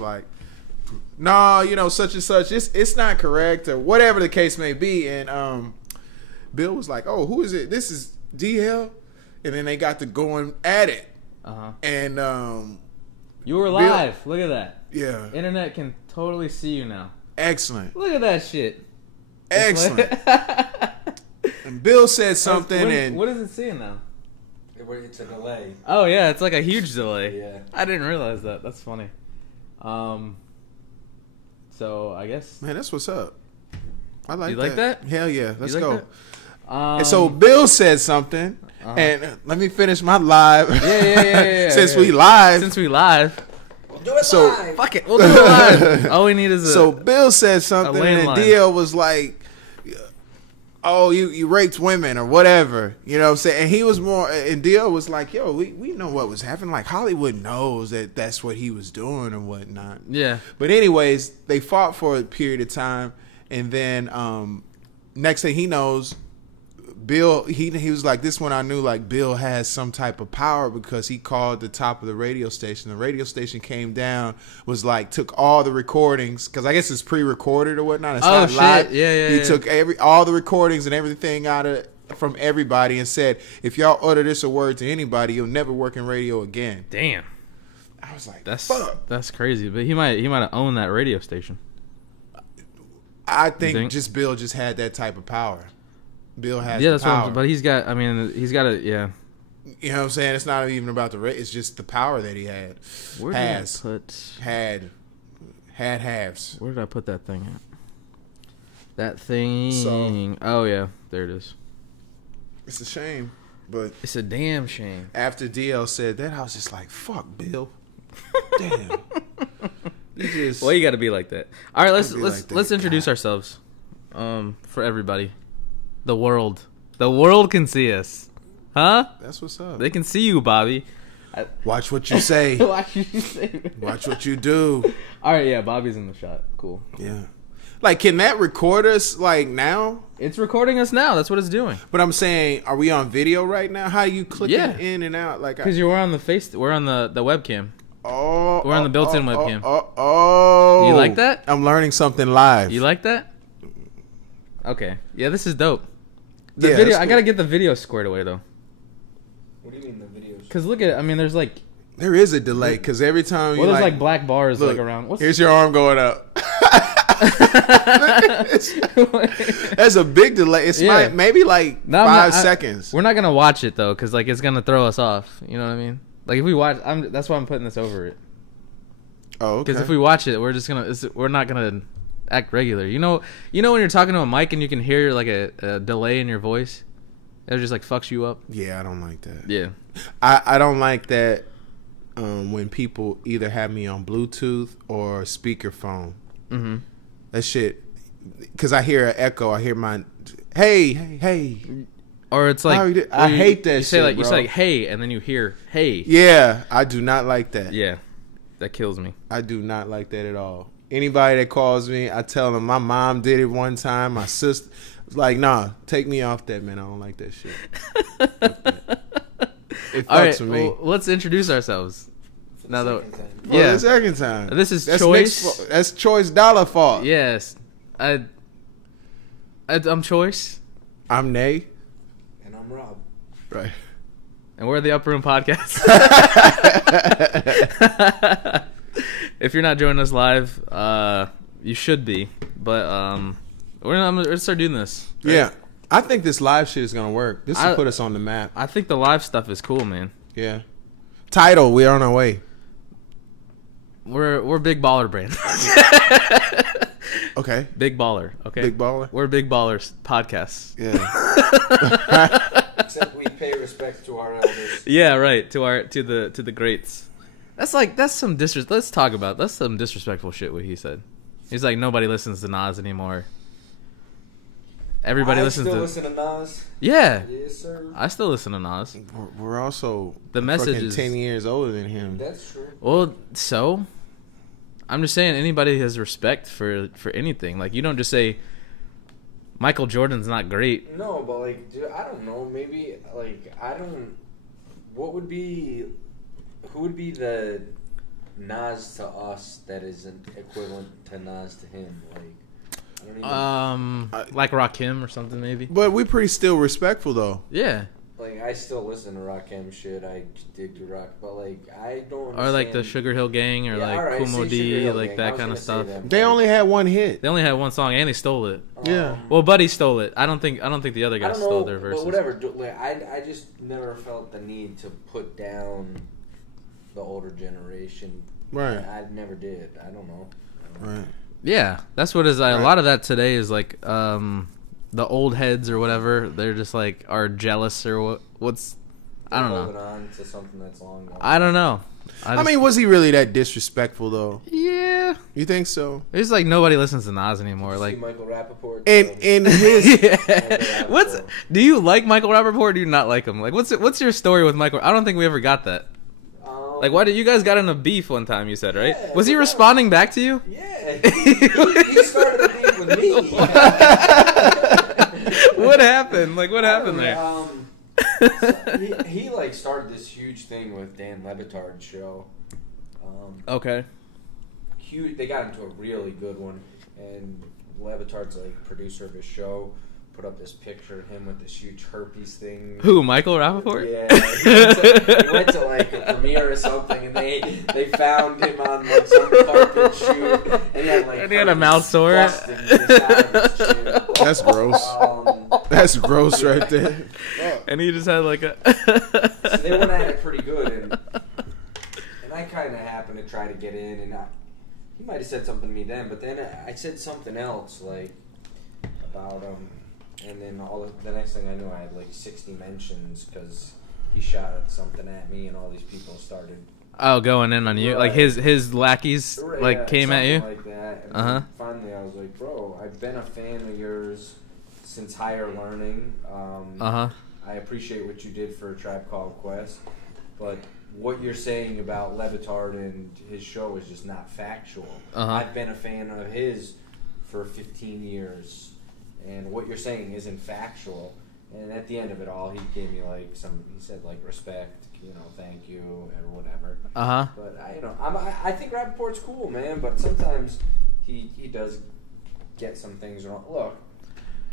like, no, you know, such and such, it's not correct or whatever the case may be. And Bill was like, oh, who is it? This is DL. And then they got to going at it. And you were live. Look at that. Yeah. Internet can totally see you now. Excellent. Look at that shit. Excellent. And Bill said something, and what is it seeing now? It's a delay. Oh yeah, it's like a huge delay. Yeah. I didn't realize that. That's funny. So I guess. Man, that's what's up. I like you like that? Hell yeah. Let's like go. That? And so Bill said something, and let me finish my live. Yeah. Since we live. We'll do it live. Fuck it. We'll do it live. All we need is So Bill said something, and DL was like, oh, you raped women or whatever. You know what I'm saying? And he was more, and DL was like, yo, we know what was happening. Like, Hollywood knows that that's what he was doing and whatnot. Yeah. But anyways, they fought for a period of time, and then next thing he knows, Bill, he was like, this one I knew, like, Bill has some type of power because he called the top of the radio station. The radio station came down, was like, took all the recordings, because I guess it's pre-recorded or whatnot. It's not shit. live. Yeah. He took all the recordings and everything from everybody and said, if y'all utter this a word to anybody, you'll never work in radio again. Damn. I was like, fuck. That's crazy. But he might have owned that radio station. I think just Bill just had that type of power. Bill has that's power. but he's got a You know what I'm saying? It's not even about the rate. It's just the power that he had. Where did I put? Had halves. Where did I put that thing at? That thing. So, oh yeah, there it is. It's a shame, but it's a damn shame. After DL said that, I was just like, "Fuck, Bill." Damn. Well, you got to be like that. All right, let's introduce ourselves. For everybody. The world can see us, huh? That's what's up. They can see you, Bobby. Watch what you say. Watch what you say. Watch what you do. All right, yeah, Bobby's in the shot. Cool. Yeah. Like, can that record us like now? It's recording us now. That's what it's doing. But I'm saying, are we on video right now? How you clicking in and out? Like, because we're on the we're on the webcam. Oh, we're on the built-in webcam. Oh, you like that? I'm learning something live. You like that? Okay. Yeah, this is dope. The yeah, video. cool. I gotta get the video squared away though. What do you mean the videos? Because look at it. I mean, there's like. There is a delay because every time there's like black bars like around. Here's your arm going up. That's a big delay. It's maybe like 5 seconds. We're not gonna watch it though, because like it's gonna throw us off. You know what I mean? Like if we watch, that's why I'm putting this over it. Oh, okay. Because if we watch it, we're not gonna act regular. You know when you're talking to a mic and you can hear like a delay in your voice, it just like fucks you up. Yeah, I don't like that. Yeah, I don't like that when people either have me on Bluetooth or speakerphone. Mm-hmm. That shit, because I hear an echo. I hear my hey. Or it's like I hate that. You say like, you say like hey, and then you hear hey. Yeah, I do not like that. Yeah, that kills me. I do not like that at all. Anybody that calls me, I tell them my mom did it one time. My sister was like, nah, take me off that, man. I don't like that shit. It fucks with me. Well, let's introduce ourselves. The second time. This is Choice. That's Choice Dollar fault. Yes. I'm Choice. I'm Nay. And I'm Rob. Right. And we're the Upper Room Podcast. If you're not joining us live, you should be. But we're gonna start doing this. Right? Yeah. I think this live shit is gonna work. This will put us on the map. I think the live stuff is cool, man. Yeah. Title, we're on our way. We're Big Baller Brand. Okay. Big Baller. Okay. Big Baller. We're Big Ballers Podcasts. Yeah. Except we pay respect to our elders. Yeah, right. To the greats. That's some Let's talk about that's some disrespectful shit. What he said. He's like, nobody listens to Nas anymore. Everybody listens to Nas. Yeah. Yes, sir. I still listen to Nas. We're also the message is 10 years older than him. That's true. Well, so I'm just saying anybody has respect for anything. Like you don't just say Michael Jordan's not great. No, but like, dude, I don't know. Maybe like I don't. What would be? Who would be the Nas to us that isn't equivalent to Nas to him? Like, I don't even. Like Rakim or something maybe. But we pretty still respectful though. Yeah. Like, I still listen to Rakim shit. I dig to rock, but like, I don't. Or like the Sugar Hill Gang, or like Kumo D, like that kind of stuff. They only had one hit. They only had one song, and they stole it. Yeah. Well, Buddy stole it. I don't think the other guys stole their verses. But whatever. Like, I just never felt the need to put down the older generation. Right. I never did. I don't know. Right. Yeah, that's what is. A lot of that today is like the old heads or whatever. They're just like are jealous or what's. I don't know. Holding on to something that's long gone. I don't know. I mean, was he really that disrespectful though? Yeah. You think so? It's like nobody listens to Nas anymore. Like Michael Rappaport. And his yeah. Do you like Michael Rappaport or do you not like him? Like what's your story with Michael? I don't think we ever got that. Like, why did you guys got in a beef one time? You said, right? Yeah, was he responding back to you? Yeah, he started the beef with me. What happened? Like, what happened there? So he like started this huge thing with Dan Le Batard's show. Okay. Huge. They got into a really good one, and Le Batard's like producer of his show. Put up this picture of him with this huge herpes thing. Who, Michael Rappaport? Yeah, he went to like a premiere or something, and they found him on like some carpet shoot, and he had a mouth sore. That's gross. That's gross right there. And he just had like a. So they went at it pretty good, and I kind of happened to try to get in, and he might have said something to me then, but then I said something else like about and then the next thing I knew, I had like 60 mentions because he shouted something at me, and all these people started. Oh, going in on you, right. Like his lackeys like came at you. Like that. And finally, I was like, "Bro, I've been a fan of yours since Higher Learning. I appreciate what you did for A Tribe Called Quest, but what you're saying about Le Batard and his show is just not factual. I've been a fan of his for 15 years." And what you're saying isn't factual. And at the end of it all, he gave me like he said like respect, thank you, or whatever. But I think Rappaport's cool, man. But sometimes he does get some things wrong. Look,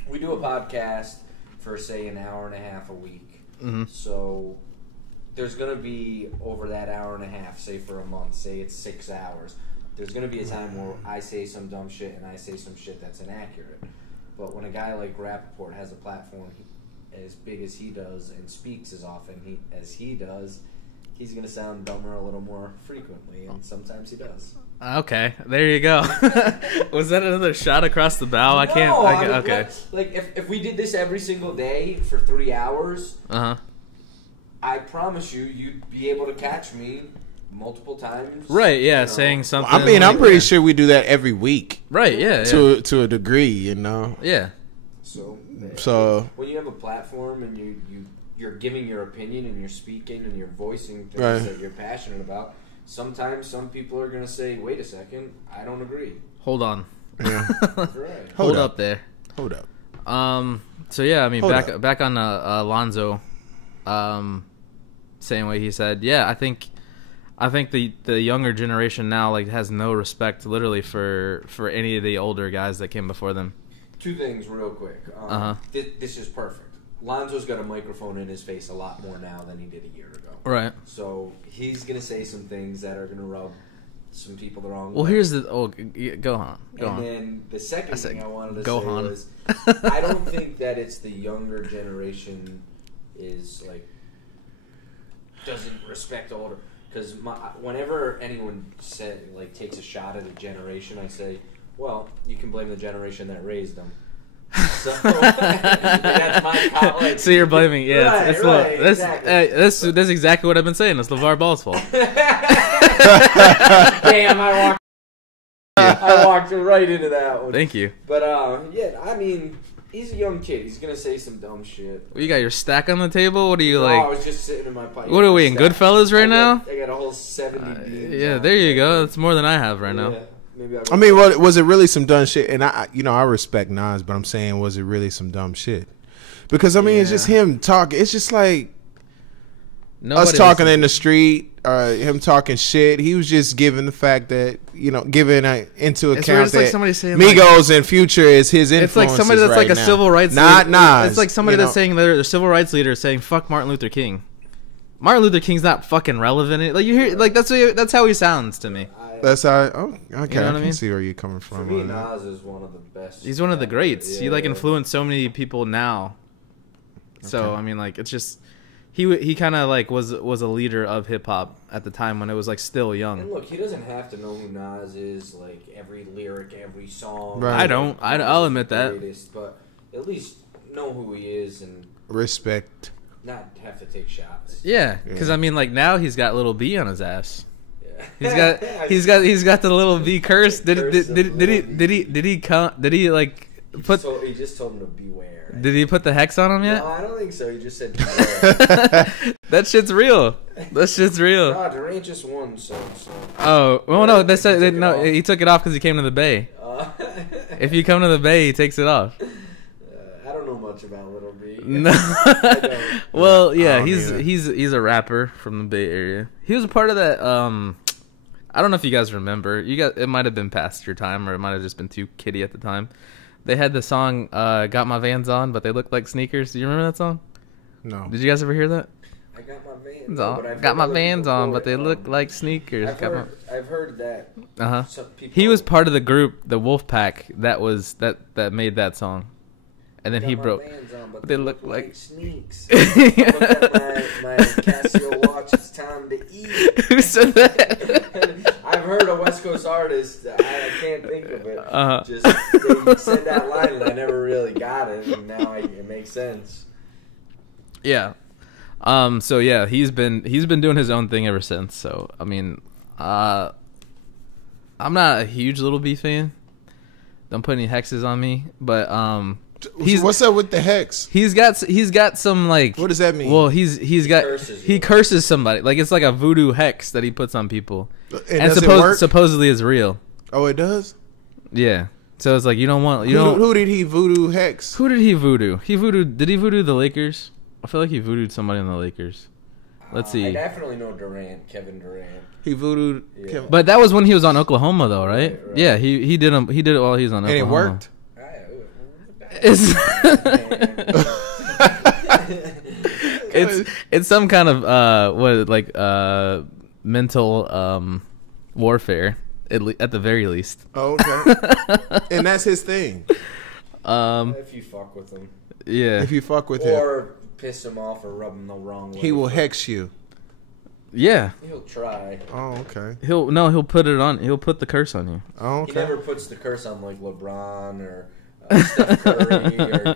we do a podcast for say an hour and a half a week. So there's gonna be over that hour and a half, say for a month, say it's 6 hours. There's gonna be a time where I say some dumb shit and I say some shit that's inaccurate. But when a guy like Rappaport has a platform as big as he does and speaks as often as he does, he's going to sound dumber a little more frequently, and sometimes he does. Okay, there you go. Was that another shot across the bow? I can't. Okay. Like if we did this every single day for 3 hours, I promise you'd be able to catch me multiple times. Right, yeah, saying something. I mean, I'm pretty sure we do that every week. Right, yeah. To a degree, Yeah. So when you have a platform and you're giving your opinion and you're speaking and you're voicing things that you're passionate about, sometimes some people are going to say, "Wait a second, I don't agree." Hold on. Yeah. Right. Hold up there. Hold up. So yeah, I mean, back on Alonzo, same way he said, yeah, I think the younger generation now like has no respect literally for any of the older guys that came before them. Two things real quick. This is perfect. Lonzo's got a microphone in his face a lot more now than he did a year ago. Right. So he's going to say some things that are going to rub some people the wrong way. Well, here's the... go on. And then the second thing I wanted to say was I don't think that it's the younger generation is like doesn't respect older. Because whenever anyone takes a shot at a generation, I say, well, you can blame the generation that raised them. So that's my college. So you're blaming, yeah. Right, that's exactly what I've been saying. It's LeVar Ball's fault. Damn, I walked right into that one. Thank you. But yeah, I mean, he's a young kid. He's gonna say some dumb shit. Well, you got your stack on the table. What are you like? I was just sitting in my pipe. What are we in Goodfellas right now? I got a whole 70 beans. Yeah, there you go. That's more than I have right now. Maybe I mean, was it really some dumb shit? And I respect Nas, but I'm saying, was it really some dumb shit? Because I mean, it's just him talking. It's just like us talking in the street. him talking shit. He was just giving the fact that, giving into account that somebody saying Migos and Future is his influence. It's like somebody that's like a civil rights leader. Nas. It's like somebody that's saying they're a civil rights leader saying fuck Martin Luther King. Martin Luther King's not fucking relevant. Like you hear, like that's how he sounds to me. That's how. Oh, okay. You know I can see where you're coming from. For me, Nas is one of the best. He's one of the greats. He like influenced so many people now. So I mean, like it's just he kind of like was a leader of hip hop at the time when it was like still young. And look, he doesn't have to know who Nas is, like every lyric, every song. Right. I don't. I'll admit that. Greatest, but at least know who he is and respect. Not have to take shots. Yeah, because I mean, like now he's got little B on his ass. Yeah. He's got the little B curse. Did he like put? He just told him to beware. Did he put the hex on him yet? No, I don't think so. He just said beware. That shit's real. That shit's real. No, Durant just won, so. Oh, well, no. They said no. He took it off because he came to the Bay. If you come to the Bay, he takes it off. I don't know much about Little B. No. Well, yeah, he's a rapper from the Bay Area. He was a part of that. I don't know if you guys remember. It might have been past your time, or it might have just been too kiddie at the time. They had the song "Got My Vans On," but they looked like sneakers. Do you remember that song? No. Did you guys ever hear that? I got my Vans on. Got my Vans on, but they look like sneakers. I've heard that. He was part of the group, the Wolfpack, that made that song. And then he broke. But they look like sneaks. Look at my Casio watch. It's time to eat. Who said that? I've heard a West Coast artist. I can't think of it. Just they said that line, and I never really got it, and now it makes sense. Yeah. So yeah, he's been doing his own thing ever since. So I mean, I'm not a huge Little B fan. Don't put any hexes on me, but what's up with the hex? He's got some like. What does that mean? Well, he curses somebody. Like it's like a voodoo hex that he puts on people, and supposedly is real. Oh, it does. Yeah. So it's like you don't want Who did he voodoo hex? Who did he voodoo? Did he voodoo the Lakers? I feel like he voodooed somebody in the Lakers. Let's see. I definitely know Kevin Durant. He voodooed Kevin. But that was when he was on Oklahoma, though, right? Yeah, he did it while he was on Oklahoma. And it worked. It's some kind of mental warfare at the very least. Oh, okay. And that's his thing. If you fuck with him. Yeah. If you fuck with him. Or piss him off or rub him the wrong way. He will hex you. Yeah. He'll try. Oh, okay. He'll put it on. He'll put the curse on you. Oh, okay. He never puts the curse on like LeBron or Steph Curry or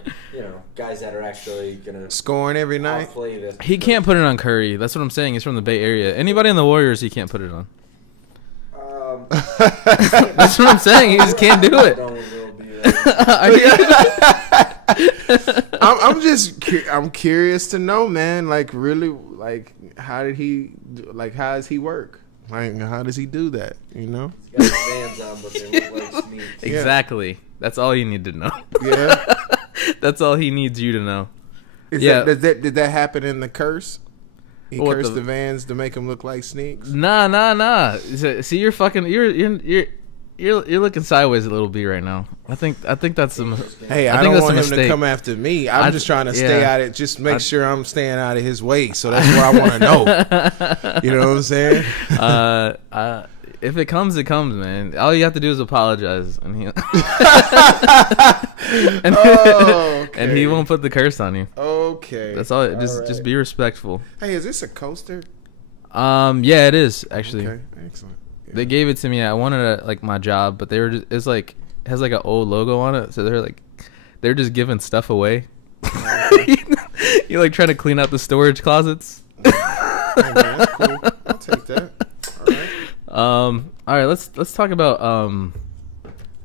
guys that are actually gonna scoring every night. He can't put it on Curry. That's what I'm saying. He's from the Bay Area. Anybody in the Warriors, he can't put it on. That's what I'm saying. He just can't do it. I'm curious to know, man. Like, really, like, how does he work? Like, how does he do that? You know? He's got his Vans on, but they look like sneaks. Exactly. That's all you need to know. Yeah. That's all he needs you to know. Did that happen in the curse? He cursed the Vans to make them look like sneaks. Nah. See, you're fucking. You're looking sideways a little bit right now. I think that's some. Hey, I don't want him to come after me. I'm just trying to stay out of it. Just make sure I'm staying out of his way. So that's what I want to know. You know what I'm saying? If it comes, it comes, man. All you have to do is apologize, and he and he won't put the curse on you. Okay, that's all. Just be respectful. Hey, is this a coaster? Yeah, it is actually. Okay, excellent. Yeah. They gave it to me. I wanted it like my job, but it has like an old logo on it, so they're just giving stuff away. You're like trying to clean out the storage closets. Hey, man, that's cool. I'll take that. All right, let's talk about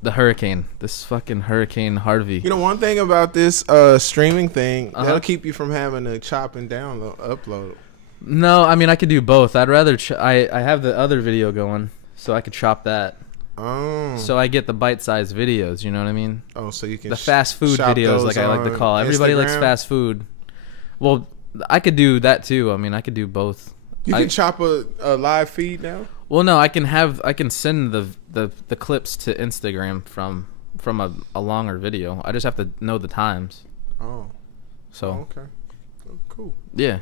the hurricane. This fucking Hurricane Harvey. You know, one thing about this streaming thing, that'll keep you from having to chop and download, upload. No, I mean I could do both. I'd rather I have the other video going, so I could chop that. Oh. So I get the bite-sized videos. You know what I mean? Oh, so you can the fast food videos, like I like to call. Everybody likes fast food. Well, I could do that too. I mean, I could do both. You can chop a live feed now? Well, no, I can send the clips to Instagram from a longer video. I just have to know the times. Oh. So. Okay. Oh, cool. Yeah.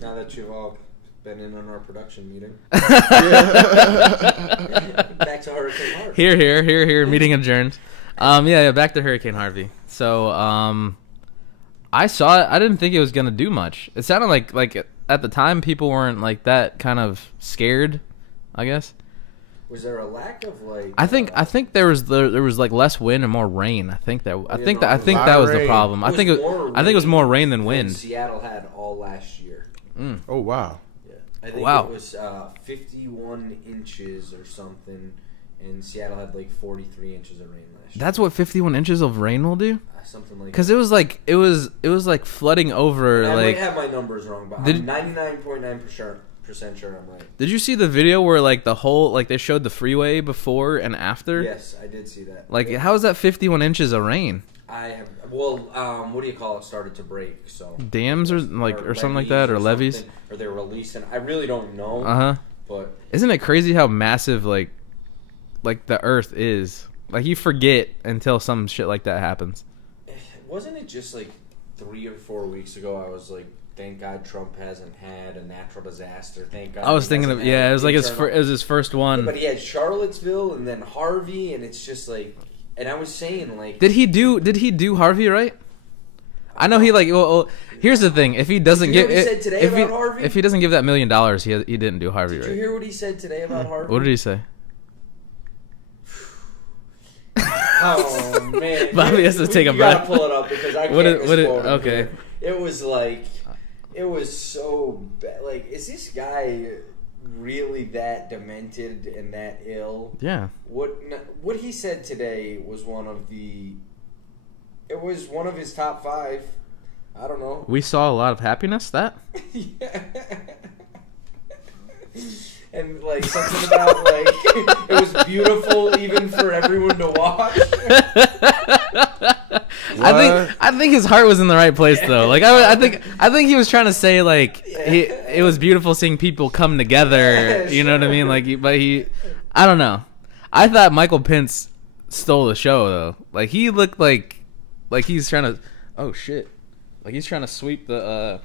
Now that you've all been in on our production meeting. Back to Hurricane Harvey. Here. Meeting adjourned. Yeah, back to Hurricane Harvey. So, I saw it. I didn't think it was gonna do much. It sounded like at the time people weren't like that kind of scared, I guess. Was there a lack of like? I think there was like less wind and more rain. I think that was the problem. I think it was more rain than wind. Seattle had all last year. Mm. Oh wow. Yeah, I think it was 51 inches or something, and Seattle had like 43 inches of rain last year. That's what 51 inches of rain will do. Something like. Because it was like flooding over. And I like might have my numbers wrong, but I'm 99.9% sure I'm right. Did you see the video where like the whole they showed the freeway before and after? Yes, I did see that. Like, how is that 51 inches of rain? I have what do you call it? Started to break, so dams or something like that, or levees, or they're releasing. I really don't know. But isn't it crazy how massive like the Earth is? Like, you forget until some shit like that happens. Wasn't it just like 3 or 4 weeks ago? I was like, thank God Trump hasn't had a natural disaster. Thank God. I was thinking of it was like it was his first one. Yeah, but he had Charlottesville and then Harvey, and it's just like. And I was saying, like, did he do Harvey right? I know he well, here's the thing: if he doesn't give if he doesn't give that $1 million, he didn't do Harvey right. Did you hear what he said today about Harvey? What did he say? Oh man, Bobby has to take a breath. You gotta pull it up because I can't misquote him. Okay. It was like, it was so bad. Like, is this guy really that demented and that ill? Yeah. What he said today was one of his top 5. I don't know. We saw a lot of happiness. That. Yeah. And like something about like it was beautiful even for everyone to watch. I think his heart was in the right place though. Like I think he was trying to say like it was beautiful seeing people come together. You know what I mean? Like, I don't know. I thought Michael Pence stole the show though. Like, he looked like he's trying to. Oh shit! Like he's trying to sweep the.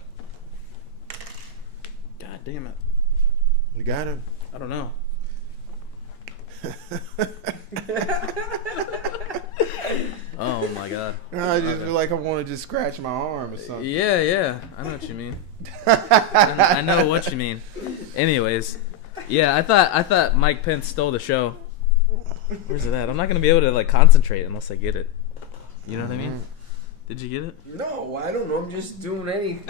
God damn it! You got him? I don't know. Oh my god! I just feel like I want to just scratch my arm or something. Yeah, I know what you mean. I know what you mean. Anyways, yeah, I thought Mike Pence stole the show. Where's it at? I'm not gonna be able to like concentrate unless I get it. You know what I mean? Did you get it? No, I don't know. I'm just doing anything.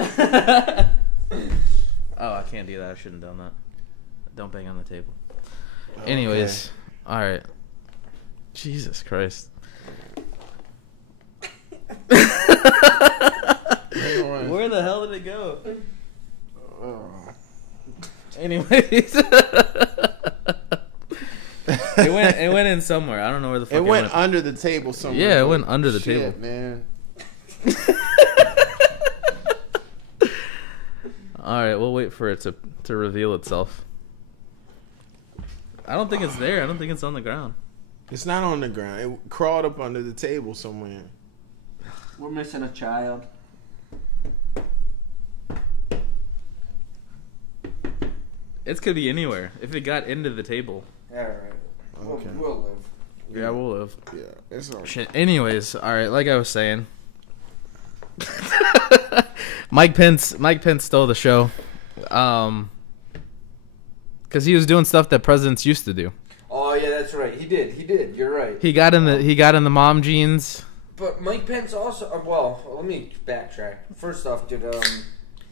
Oh, I can't do that. I shouldn't have done that. Don't bang on the table. Okay. Anyways, all right. Jesus Christ. Where the hell did it go? Anyways, it went in somewhere. I don't know where the fuck it went. Under the table somewhere. Yeah, it went under the table. Man. All right, we'll wait for it to reveal itself. I don't think it's there. I don't think it's on the ground. It's not on the ground. It crawled up under the table somewhere. We're missing a child. It could be anywhere. If it got into the table. All right. Okay. We'll live. Yeah, we'll live. Yeah, it's all shit. Anyways, all right. Like I was saying, Mike Pence stole the show, because he was doing stuff that presidents used to do. Oh yeah, that's right. He did. You're right. He got in the mom jeans. But Mike Pence also. Well, let me backtrack. First off,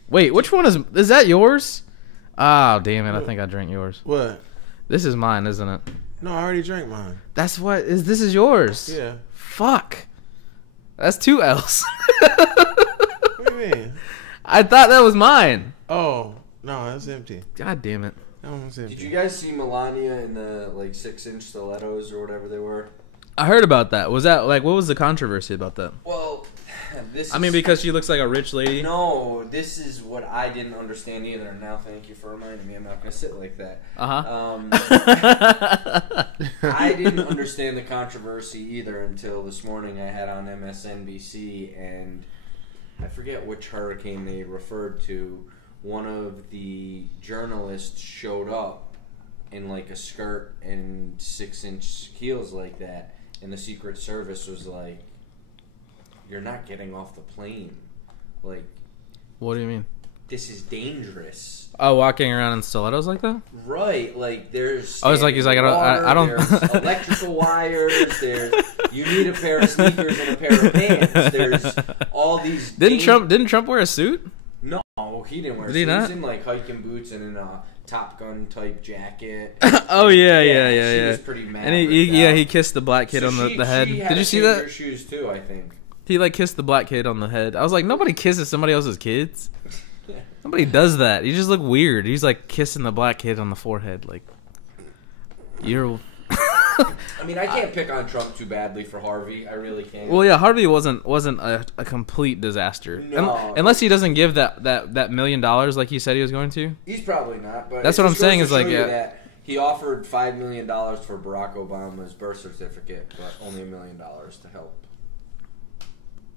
Wait, which one is that yours? Oh, damn it! I think I drank yours. What? This is mine, isn't it? No, I already drank mine. This is yours. Yeah. Fuck. That's 2 L's. What do you mean? I thought that was mine. Oh no, that's empty. God damn it. That one's empty. Did you guys see Melania in the 6-inch stilettos or whatever they were? I heard about that. Was that what was the controversy about that? Well, because she looks like a rich lady. No, this is what I didn't understand either. Now, thank you for reminding me. I'm not going to sit like that. I didn't understand the controversy either until this morning. I had on MSNBC, and I forget which hurricane they referred to. One of the journalists showed up in like a skirt and 6-inch heels like that, and the Secret Service was like, "You're not getting off the plane." Like, what do you mean? This is dangerous. Oh, walking around in stilettos like that? Right, like there's. I was like, he's like, I don't. There's electrical wires. You need a pair of sneakers and a pair of pants. There's all these. Didn't Trump wear a suit? No, he didn't wear a suit. He was in like hiking boots and in a Top Gun type jacket. Oh yeah. She was pretty mad. And he kissed the black kid on the head. Did you see that? Her shoes too, I think. He like kissed the black kid on the head. I was like, nobody kisses somebody else's kids. Nobody does that. You just look weird. He's like kissing the black kid on the forehead. Like, you're. I mean, I can't pick on Trump too badly for Harvey. I really can't. Well, yeah, Harvey wasn't a complete disaster. No, unless he doesn't give that $1 million like he said he was going to. He's probably not. But that's what I'm saying. Is like, that he offered $5 million for Barack Obama's birth certificate, but only $1 million to help.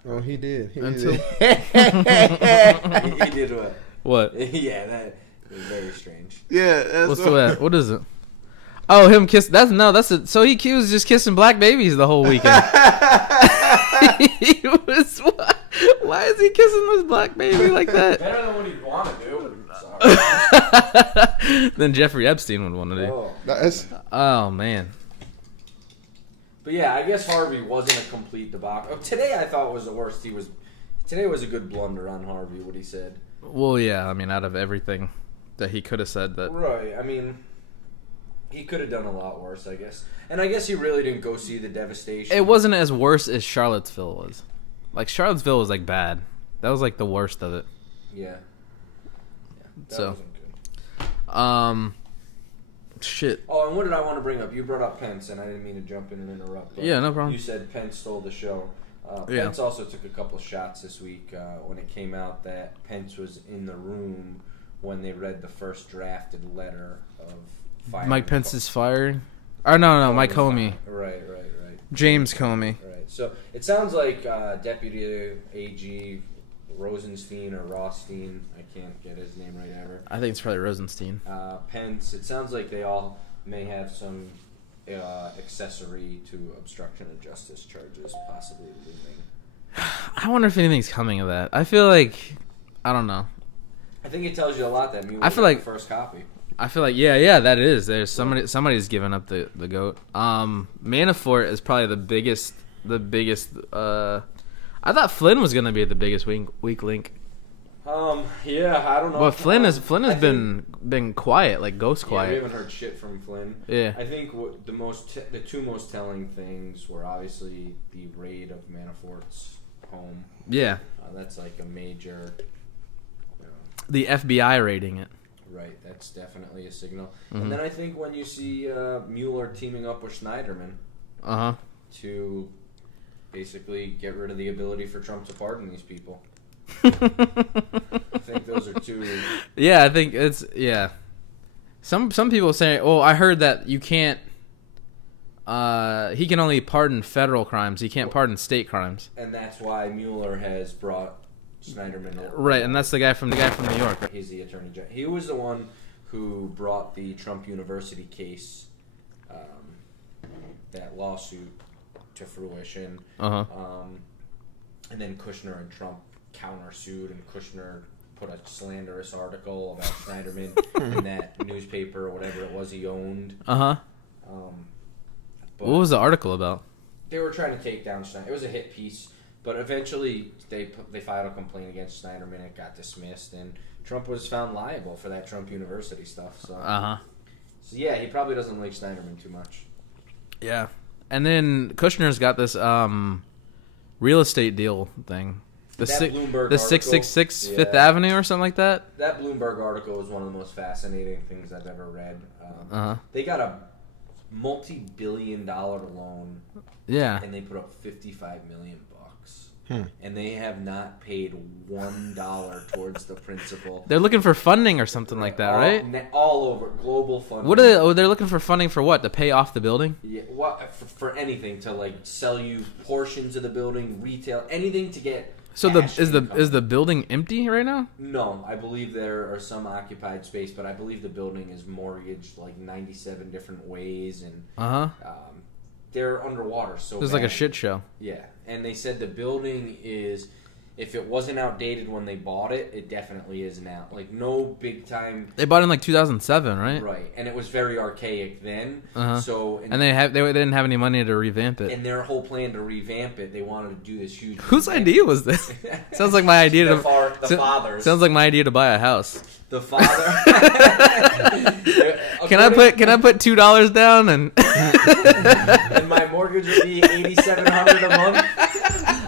Oh, he did. He did what? What? Yeah, that was very strange. Yeah. That's what's the what is it? Oh, him kiss. That's it. So he was just kissing black babies the whole weekend. He was. Why is he kissing this black baby like that? Better than what he'd want to do. Sorry. Than Jeffrey Epstein would want to do. Oh man. But yeah, I guess Harvey wasn't a complete debacle. Today I thought was the worst. Today was a good blunder on Harvey, what he said. Well, yeah, I mean, out of everything that he could have said that. Right, I mean, he could have done a lot worse, I guess. And I guess he really didn't go see the devastation. It wasn't as worse as Charlottesville was. Like, Charlottesville was, like, bad. That was, like, the worst of it. Yeah. That wasn't good. Shit. Oh, and what did I want to bring up? You brought up Pence, and I didn't mean to jump in and interrupt. But yeah, no problem. You said Pence stole the show. Pence also took a couple of shots this week when it came out that Pence was in the room when they read the first drafted letter of firing. Mike Pence is fired? Or no, Mike Comey. Right. James Comey. Right. So it sounds like Deputy AG Rosenstein or Rothstein, I can't get his name right ever. I think it's probably Rosenstein. Pence, it sounds like they all may have some accessory to obstruction of justice charges possibly looming. I wonder if anything's coming of that. I feel like, I don't know. I think it tells you a lot that Mueller I feel like the first copy. I feel like yeah, that is. There's somebody's giving up the goat. Manafort is probably the biggest. I thought Flynn was gonna be the biggest weak link. Yeah, I don't know. But Flynn has been quiet, like ghost quiet. We haven't heard shit from Flynn. Yeah. I think the two most telling things were obviously the raid of Manafort's home. Yeah. That's like a major. The FBI raiding it. Right, that's definitely a signal. Mm-hmm. And then I think when you see Mueller teaming up with Schneiderman. To basically get rid of the ability for Trump to pardon these people. I think those are two. Yeah, I think it's Some people say, "Oh, I heard that you can't. He can only pardon federal crimes. He can't pardon state crimes." And that's why Mueller has brought Schneiderman over. Right, and that's the guy from New York. Right? He's the attorney general. He was the one who brought the Trump University case, that lawsuit, to fruition. And then Kushner and Trump countersued, and Kushner put a slanderous article about Schneiderman in that newspaper or whatever it was he owned. What was the article about? They were trying to take down Schneiderman. It was a hit piece, but eventually they filed a complaint against Schneiderman. It got dismissed, and Trump was found liable for that Trump University stuff. So, so yeah, he probably doesn't like Schneiderman too much. Yeah. And then Kushner's got this real estate deal thing. The 666 Fifth Avenue or something like that? That Bloomberg article was one of the most fascinating things I've ever read. They got a multi-billion-dollar loan. Yeah. And they put up $55 million. and they have not paid $1 towards the principal. They're looking for funding or something like that, right? All over, global funding. What are they? Oh, they're looking for funding for what? To pay off the building? Yeah, for anything, to like sell you portions of the building, retail, anything to get. So is the building empty right now? No, I believe there are some occupied space, but I believe the building is mortgaged like 97 different ways, and they're underwater. So it's like a shit show. Yeah, and they said the building is, if it wasn't outdated when they bought it, it definitely is now. Like no big time. They bought it in like 2007, right? Right, and it was very archaic then. So and they didn't have any money to revamp it. And their whole plan to revamp it, they wanted to do this huge. Whose idea was this? Sounds like my idea the father's. Sounds like my idea to buy a house. The father. Can I put $2 down and and my mortgage would be $8,700 a month?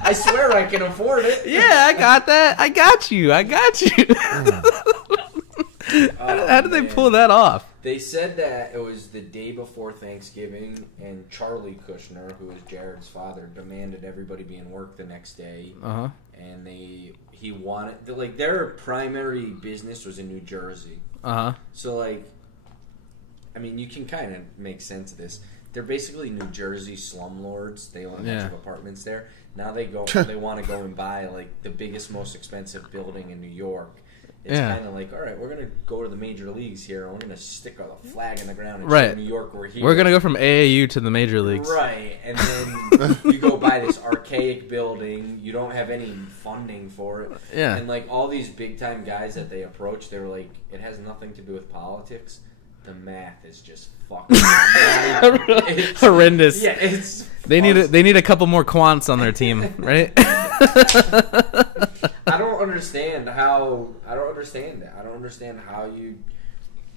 I swear I can afford it. Yeah, I got that. I got you. How did they pull that off? They said that it was the day before Thanksgiving, and Charlie Kushner, who is Jared's father, demanded everybody be in work the next day. And he wanted, like, their primary business was in New Jersey. So, like, I mean, you can kind of make sense of this. They're basically New Jersey slumlords. They own a bunch of apartments there. Now they want to go and buy like the biggest, most expensive building in New York. It's kind of like, all right, we're gonna go to the major leagues here. We're gonna stick a flag in the ground and show New York we're here. We're gonna go from AAU to the major leagues, right? And then you go buy this archaic building. You don't have any funding for it. Yeah. And like all these big time guys that they approach, they were like, it has nothing to do with politics. The math is just fucking horrendous. Yeah, it's. They need a couple more quants on their team, right? I don't understand that. I don't understand how you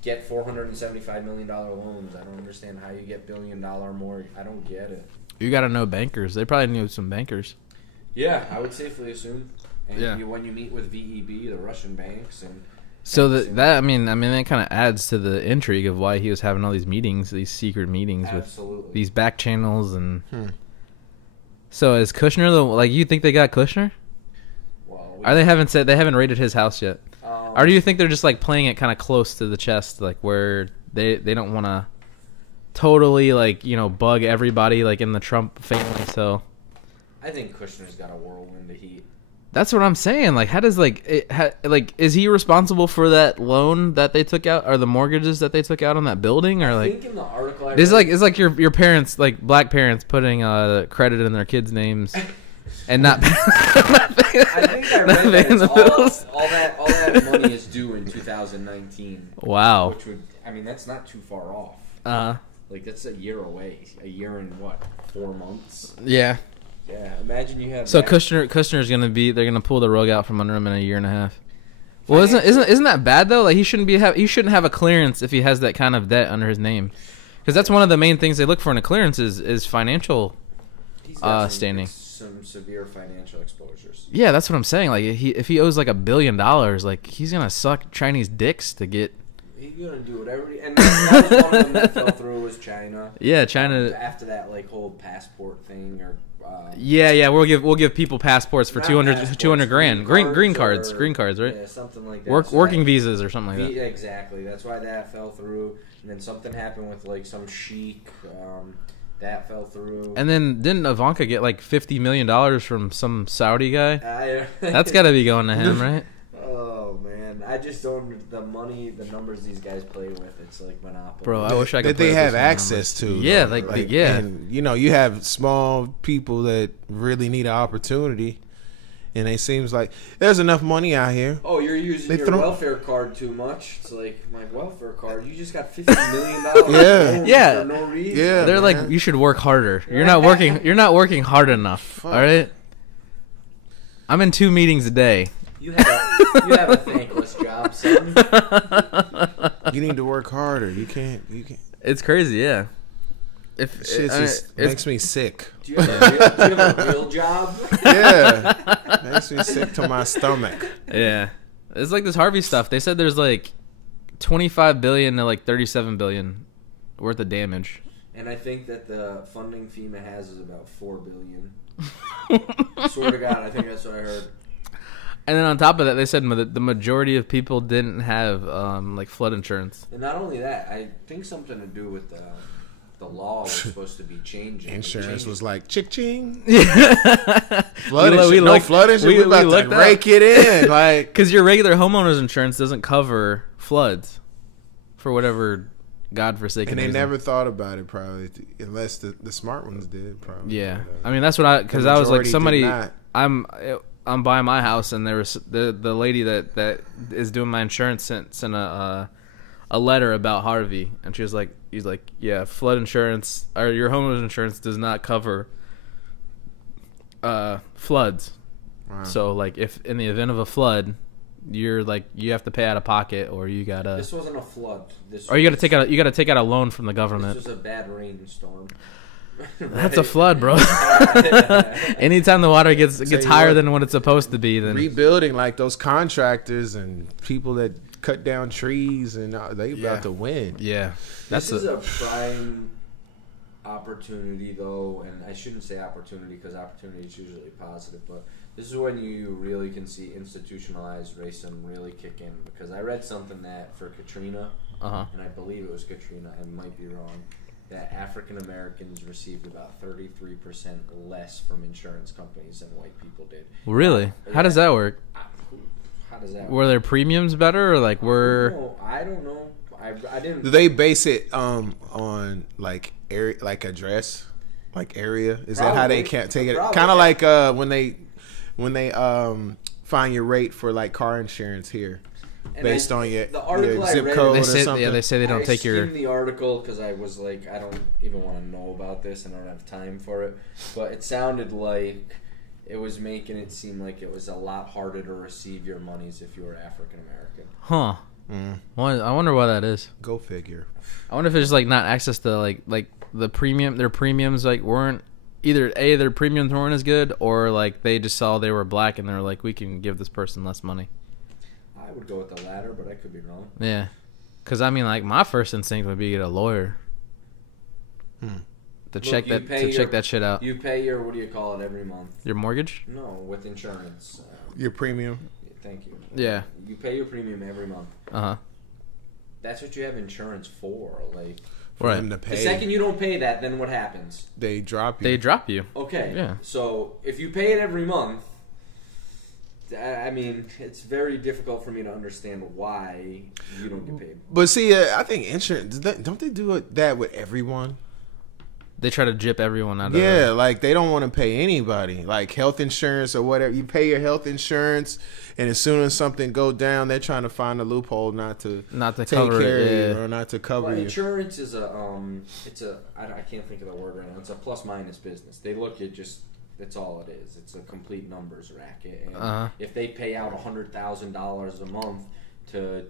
get $475 million loans. I don't understand how you get $1 billion more. I don't get it. You got to know bankers. They probably knew some bankers. Yeah, I would safely assume. And when you meet with VEB, the Russian banks, and so that kind of adds to the intrigue of why he was having all these meetings, these secret meetings with these back channels and. So is Kushner you think they got Kushner? Well, they haven't raided his house yet, or do you think they're just like playing it kind of close to the chest, like where they don't want to totally bug everybody like in the Trump family? So I think Kushner's got a whirlwind of heat. That's what I'm saying. Like, how does is he responsible for that loan that they took out, or the mortgages that they took out on that building, or I think in the article it's like your parents, like black parents, putting credit in their kids' names and not. I think I read that all that money is due in 2019. Wow. Which that's not too far off. Like that's a year away. A year and 4 months. Yeah. Yeah, imagine you have. So Kushner's they're gonna pull the rug out from under him in a year and a half. Well, isn't that bad though? Like he shouldn't have a clearance if he has that kind of debt under his name, because that's one of the main things they look for in a clearance is financial standing. Some severe financial exposures. Yeah, that's what I'm saying. Like if he owes like $1 billion, like he's gonna suck Chinese dicks to get. He's gonna do whatever. And that was one of them that fell through was China. Yeah, China. After that, whole passport thing or. Yeah, we'll give people passports for 200 grand. Green cards, right? Yeah, something like that. Working visas or something like that. Yeah, exactly. That's why that fell through. And then something happened with some sheik. That fell through. And then didn't Ivanka get like $50 million from some Saudi guy? That's got to be going to him, right? Oh man, I just don't. The numbers these guys play with, it's like Monopoly. Bro, I wish I could. That they have access to. Yeah, yeah. And, you have small people that really need an opportunity, and it seems like there's enough money out here. Oh, you're using your welfare card too much. It's like my welfare card. You just got $50 million. Yeah, for no reason. Yeah, they're like, you should work harder. You're not working. You're not working hard enough. Fuck. All right. I'm in 2 meetings a day. You have a thankless job, son. You need to work harder. You can't. It's crazy, yeah. It makes me sick. Do you have a real job? Yeah, makes me sick to my stomach. Yeah, it's like this Harvey stuff. They said there's like 25 billion to like 37 billion worth of damage. And I think that the funding FEMA has is about $4 billion. Swear to God, I think that's what I heard. And then on top of that, they said the majority of people didn't have like flood insurance. And not only that, I think something to do with the law was supposed to be changing. Insurance was like chick-ching. Flood insurance. We about to rake it in, like because your regular homeowner's insurance doesn't cover floods for whatever godforsaken and they reason. never thought about it probably, unless the smart ones did. Probably. Yeah, I mean that's what because I was like somebody. I'm buying my house and there was the lady that is doing my insurance sent a letter about Harvey, and he's like, yeah, flood insurance or your homeowner's insurance does not cover floods. Wow. So like if in the event of a flood, you have to pay out of pocket, or you gotta. This wasn't a flood. You gotta take out a loan from the government. This was a bad rainstorm. That's a flood, bro. Anytime the water gets higher than what it's supposed to be, then rebuilding, like those contractors and people that cut down trees, and they about to win. Yeah, this is a prime opportunity, though, and I shouldn't say opportunity because opportunity is usually positive, but this is when you really can see institutionalized racism really kick in. Because I read something that for Katrina, and I believe it was Katrina, I might be wrong, that African Americans received about 33% less from insurance companies than white people did. Really? How does that work? How does that work? Were their premiums better, or like I don't know. I didn't. Do they base it on like area, like address, like area? Is that how they can't take it? Kind of like when they find your rate for like car insurance here. And based on your zip code or something. Yeah, they say they don't take your. I skimmed the article because I was like, I don't even want to know about this and I don't have time for it. But it sounded like it was making it seem like it was a lot harder to receive your monies if you were African American. Huh. Well, I wonder why that is. Go figure. I wonder if it's just like not access to like the premium. Their premiums like weren't either their premiums weren't as good, or like they just saw they were black and they were like, we can give this person less money. I would go with the latter, but I could be wrong. Yeah, because I mean, like my first instinct would be get a lawyer to check that shit out. You pay your what do you call it every month? Your mortgage? No, with insurance. Your premium. Thank you. Yeah. You pay your premium every month. That's what you have insurance for, like. For them to pay. The second you don't pay that, then what happens? They drop you. Okay. Yeah. So if you pay it every month, I mean, it's very difficult for me to understand why you don't get paid. But see, I think insurance, don't they do that with everyone? They try to gyp everyone out of it. Yeah, like they don't want to pay anybody. Like health insurance or whatever. You pay your health insurance, and as soon as something goes down, they're trying to find a loophole not to take cover care it, of you or not to cover you. Insurance is I can't think of the word right now. It's a plus minus business. They look at just that's all it is. It's a complete numbers racket. And if they pay out $100,000 a month to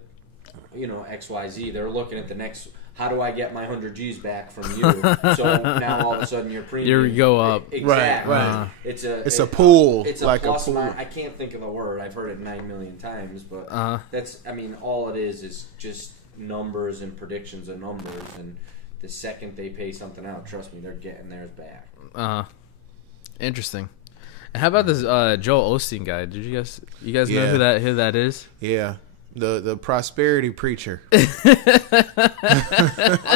XYZ, they're looking at the next. How do I get my 100 G's back from you? So now all of a sudden your premium you go up. Exactly. Right. It's a pool. It's like a plus. pool. I can't think of the word. I've heard it 9 million times, but that's. I mean, all it is just numbers and predictions of numbers. And the second they pay something out, trust me, they're getting theirs back. Interesting. And how about this Joel Osteen guy? Did you guys know who that is? Yeah. The prosperity preacher. I'm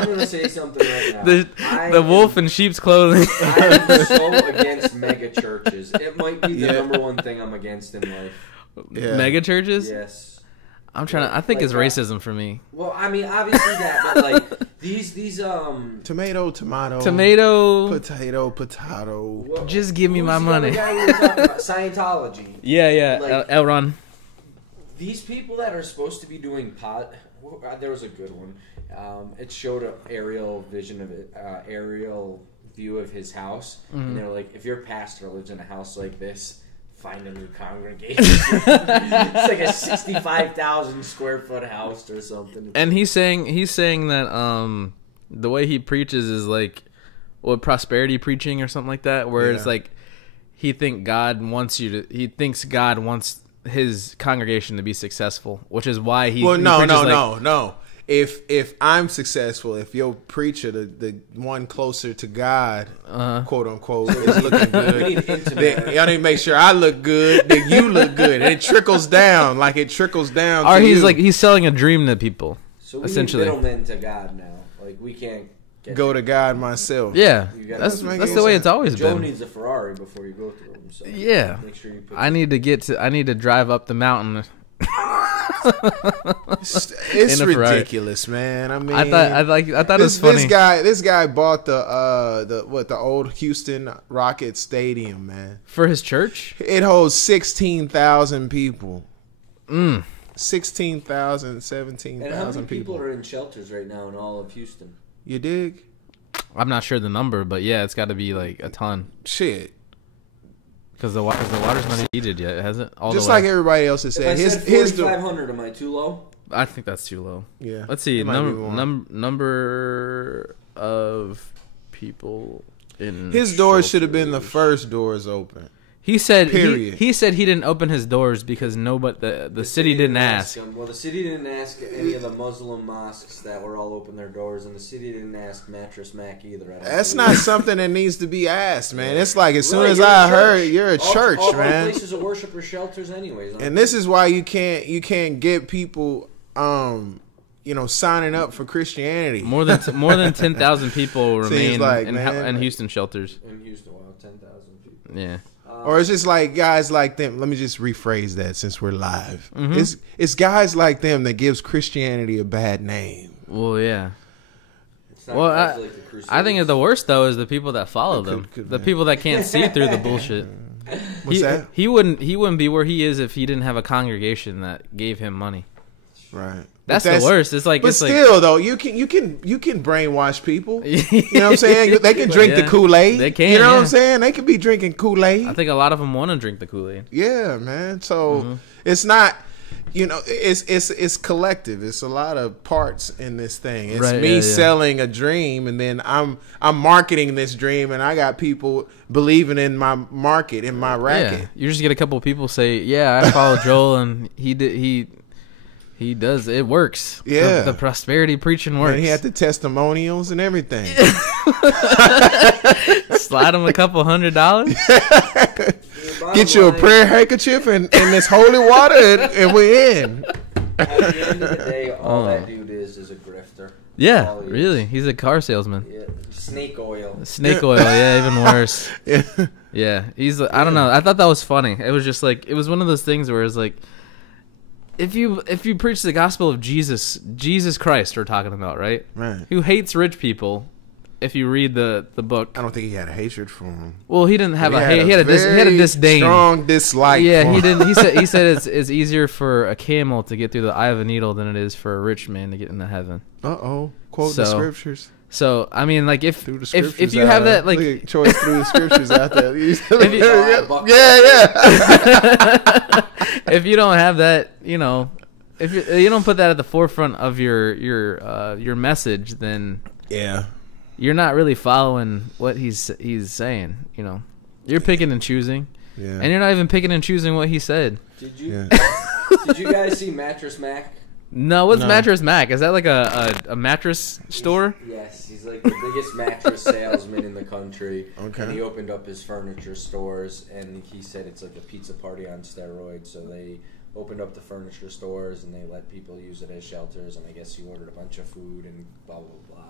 gonna say something right now. The wolf in sheep's clothing. I am so against mega churches. It might be the number one thing I'm against in life. Yeah. Mega churches? Yes. I'm trying to. I think it's racism for me. Well, I mean, obviously that, but like these tomato, potato. Well, just give me my money. The guy we were talking about, Scientology. Yeah. Like, L. Ron. These people that are supposed to be doing there was a good one. It showed an aerial vision of it, aerial view of his house, and they're like, if your pastor lives in a house like this, find a new congregation. It's like a 65,000 square foot house or something. And he's saying that the way he preaches is like prosperity preaching or something like that, where it's like he thinks God wants his congregation to be successful, which is why he. Well, no. if I'm successful, if your preacher, the one closer to God, quote unquote, is looking good, then y'all need to make sure I look good, then you look good, and it trickles down like it trickles down. Or to he's you. like he's selling a dream to people. So we essentially need middlemen to God now. Like we can't go to God myself. Yeah, that's the way it's always Joe been. needs a Ferrari before you go through him. So Yeah, make sure you put I need to drive up the mountain. It's ridiculous, man. I mean, I thought it was funny. This guy bought the old Houston Rockets stadium, man, for his church. It holds 16,000 people. 16,000, 17,000 And how many people are in shelters right now in all of Houston? You dig? I'm not sure the number, but yeah, it's got to be like a ton. Shit. Because the water's not heated yet, has it? Just like everybody else has said. If I said 4,500, am I too low? I think that's too low. Yeah. Let's see. Number of people in his doors should have been the first doors open. He said period. He said he didn't open his doors because the city didn't ask. Well, the city didn't ask any of the Muslim mosques that were all open their doors, and the city didn't ask Mattress Mac either. That's not something that needs to be asked, man. It's like as soon as I heard you're a church, all man. All places of worship are shelters, anyways. And this is why you can't get people, signing up for Christianity. More than 10,000 people remain in Houston shelters. In Houston, wow, 10,000 people. Yeah. Or it's just like guys like them. Let me just rephrase that since we're live. It's guys like them that gives Christianity a bad name. Well, yeah. Well, I think the worst though is the people that follow them, the people that can't see through the bullshit. What's that? He wouldn't be where he is if he didn't have a congregation that gave him money. Right. That's the worst. It's like, but still, though, you can brainwash people. You know what I'm saying? They can drink the Kool-Aid. They can. You know what I'm saying? They can be drinking Kool-Aid. I think a lot of them want to drink the Kool-Aid. Yeah, man. So it's not, it's collective. It's a lot of parts in this thing. It's me selling a dream, and then I'm marketing this dream, and I got people believing in my market, in my racket. Yeah. You just get a couple of people say, "Yeah, I follow Joel, and he does. It works. Yeah, the prosperity preaching works. And he had the testimonials and everything. Slide him a couple $100. Get you a prayer handkerchief and this holy water, and we're in. At the end of the day, all that dude is a grifter. Yeah, really. He's a car salesman. Yeah. Snake oil. Snake oil. Yeah, even worse. Yeah. He's. I don't know. I thought that was funny. It was just like, it was one of those things where it's like, if you preach the gospel of Jesus Christ, we're talking about, right? Right. Who hates rich people? If you read the book, I don't think he had a hatred for him. Well, he didn't have he had a disdain, strong dislike. Yeah, for he him. didn't. He said it's easier for a camel to get through the eye of a needle than it is for a rich man to get into heaven. Quote the scriptures. So I mean, like if you have that, like choice through the scriptures out there. If you don't have that, if you don't put that at the forefront of your message, then you're not really following what he's saying. You're picking and choosing, and you're not even picking and choosing what he said. Did you guys see Mattress Mac? No, what's Mattress Mac? Is that like a mattress store? Yes, he's like the biggest mattress salesman in the country. Okay. And he opened up his furniture stores, and he said it's like a pizza party on steroids. So they opened up the furniture stores, and they let people use it as shelters. And I guess he ordered a bunch of food and blah, blah, blah.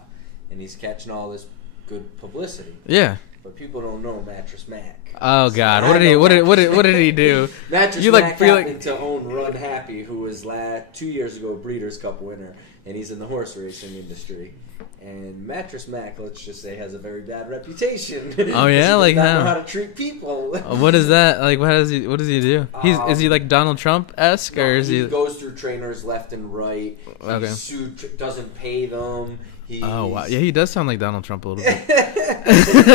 And he's catching all this good publicity. Yeah. But people don't know Mattress Mac. Oh God! What did he do? Mattress Mac happened to own Run Happy, who was 2 years ago Breeders' Cup winner, and he's in the horse racing industry. And Mattress Mac, let's just say, has a very bad reputation. Oh yeah, like how? Know how to treat people. What is that? Like, what does he do? Is he like Donald Trump-esque, or is he? He goes through trainers left and right. Doesn't pay them. Oh wow! Yeah, he does sound like Donald Trump a little bit.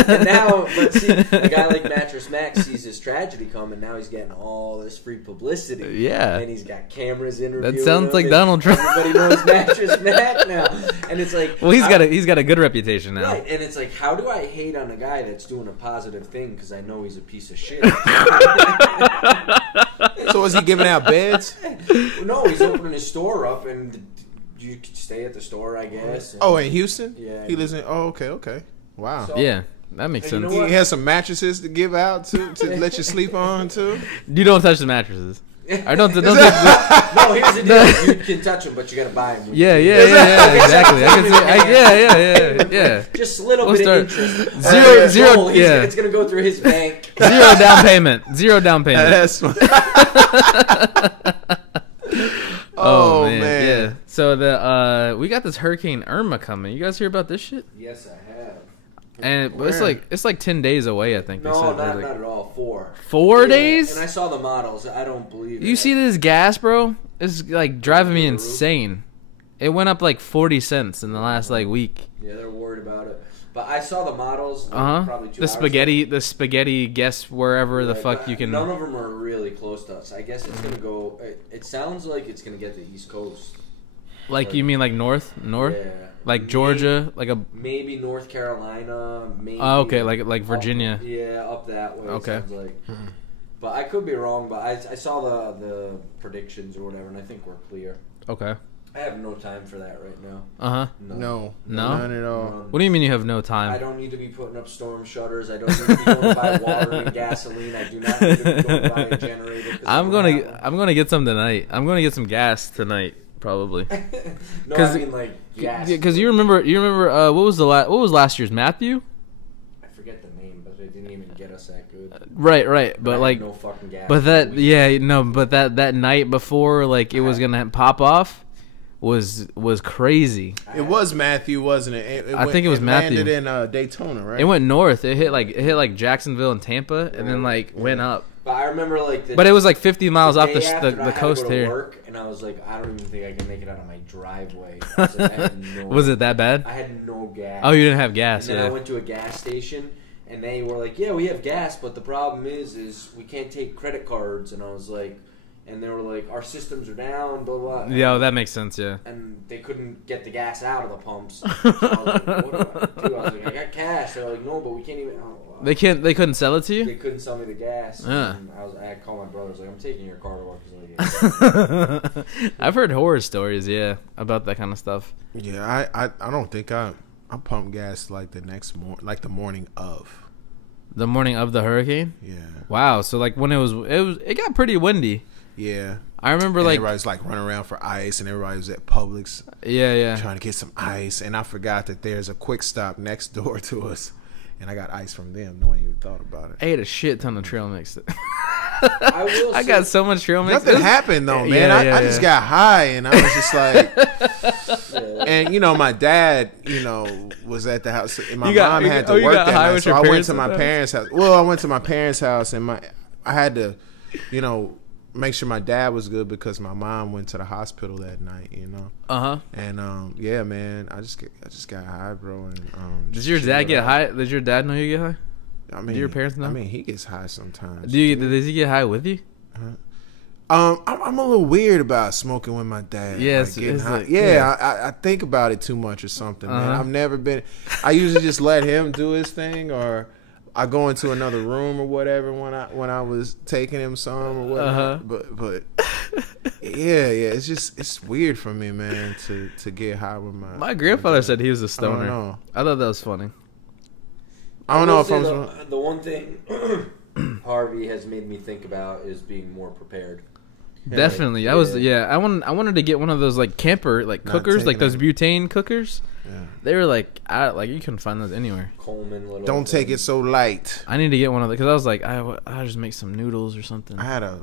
And now, but see, a guy like Mattress Mac sees his tragedy coming. Now he's getting all this free publicity. Yeah, and he's got cameras interviewing. That sounds like Donald Trump. Everybody knows Mattress Mac now, and it's like, well, he's got a good reputation now. Right, and it's like, how do I hate on a guy that's doing a positive thing because I know he's a piece of shit? So is he giving out beds? No, he's opening his store up and you could stay at the store, I guess. Oh, in Houston? Yeah. He lives in. Oh, okay. Wow. So, Yeah, that makes sense. He has some mattresses to give out to let you sleep on too. You don't touch the mattresses. I don't. No, here's the deal. You can touch them, but you gotta buy them. Yeah, exactly. I can see. Yeah. Just a little bit of interest. Zero. Yeah. It's gonna go through his bank. Zero down payment. That's Oh man. Yeah. So we got this Hurricane Irma coming. You guys hear about this shit? Yes, I have. And it's like 10 days away, I think. No, they said. not at all. 4. 4 days? And I saw the models. I don't believe it. You see this gas, bro? It's like driving me insane. It went up like 40 cents in the last like week. Yeah, they're worried about it. But I saw the models. Probably 2 the spaghetti guess wherever the fuck you can. None of them are really close to us. I guess it's gonna go. It sounds like it's gonna get the East Coast. Like you mean like north? Yeah. Like Georgia, maybe North Carolina, maybe. Oh, okay, like Virginia. Up that way. Okay. It sounds like. But I could be wrong. But I saw the predictions or whatever, and I think we're clear. Okay. I have no time for that right now. No, none at all. What do you mean you have no time? I don't need to be putting up storm shutters. I don't need to be going to buy water and gasoline. I do not need to be going to buy a generator. I'm gonna get some tonight. I'm gonna get some gas tonight, probably. No, I mean like gas. Because you remember what was last year's Matthew? I forget the name, but they didn't even get us that good. Right. But like, no fucking gas. But that night before, like it was gonna pop off. Was crazy. It was Matthew, wasn't it? I think it was Matthew. Landed in Daytona, right? It went north. It hit like Jacksonville and Tampa, and then like went up. But I remember like. But it was like 50 miles off the coast I had to go to here. Work, and I was like, I don't even think I can make it out of my driveway. I Was it that bad? I had no gas. Oh, you didn't have gas. And then I went to a gas station, and they were like, "Yeah, we have gas, but the problem is we can't take credit cards." And I was like. And they were like, our systems are down, blah, blah. Yeah, that makes sense, yeah. And they couldn't get the gas out of the pumps. So I was like, what do I do? I was like, I got cash. They're like, no, but we can't even. They couldn't sell it to you? They couldn't sell me the gas. Yeah. And I called my brother. I was like, I'm taking your car to work. Like, I've heard horror stories, yeah, about that kind of stuff. Yeah, I don't think I pumped gas like the the morning of. The morning of the hurricane? Yeah. Wow, so like when it got pretty windy. Yeah. I remember and like everybody's like running around for ice, and everybody was at Publix. Yeah. Trying to get some ice, and I forgot that there's a Quick Stop next door to us, and I got ice from them. No one even thought about it. I ate a shit ton of trail mix. I got so much trail mix. Nothing happened though, man. I just got high, and I was just like, and my dad, was at the house, and my mom had to work that night, so I went to my parents' house. Well, I went to my parents' house, and I had to, make sure my dad was good because my mom went to the hospital that night, And yeah, man, I just got high, bro. And did your dad get high? Did your dad know you get high? I mean, do your parents know? I mean, he gets high sometimes. Does he get high with you? I'm a little weird about smoking with my dad. Yes, I think about it too much or something, man. I've never been. I usually just let him do his thing, or I go into another room or whatever when I was taking him some or whatever. But yeah, it's weird for me, man, to get high with my grandfather said he was a stoner. I thought that was funny. I don't know if the one thing Harvey has made me think about is being more prepared. Definitely, I wanted to get one of those like camper cookers, like those butane cookers. Yeah. They were like you couldn't find those anywhere. Coleman, don't take it so light. I need to get one of those because I was like, I just make some noodles or something. I had a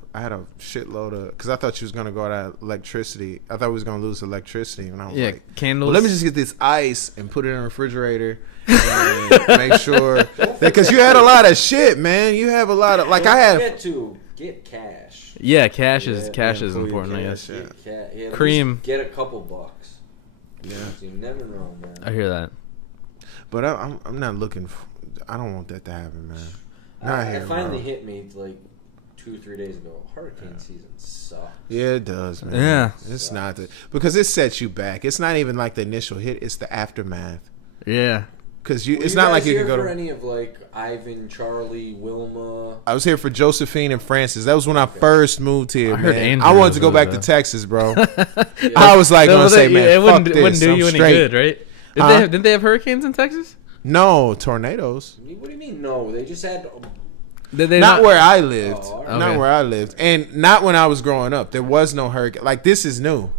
shitload of because I thought you was gonna go out of electricity. I thought we was gonna lose electricity, and I was like, candles. Well, let me just get this ice and put it in the refrigerator. And make sure because you had a lot of shit, man. You have a lot of get cash. Yeah, cash is important. I guess. Cream. Get a couple bucks. Yeah, you never know, man. I hear that, but I'm not looking. I don't want that to happen, man. It finally hit me like 2-3 days ago. Hurricane season sucks. Yeah, it does, man. Yeah, it's not because it sets you back. It's not even like the initial hit; it's the aftermath. Yeah. because it's not like you can go to any of like Ivan, Charlie, Wilma. I was here for Josephine and Francis. That was when I first moved here. I wanted wanted to go back to Texas, bro. I was like, gonna say, man, it fuck this. Wouldn't do you any good, right? Didn't they have hurricanes in Texas? No, tornadoes. What do you mean? No, they just had. Not where I lived. Oh, okay. Not where I lived, and not when I was growing up. There was no hurricane. Like this is new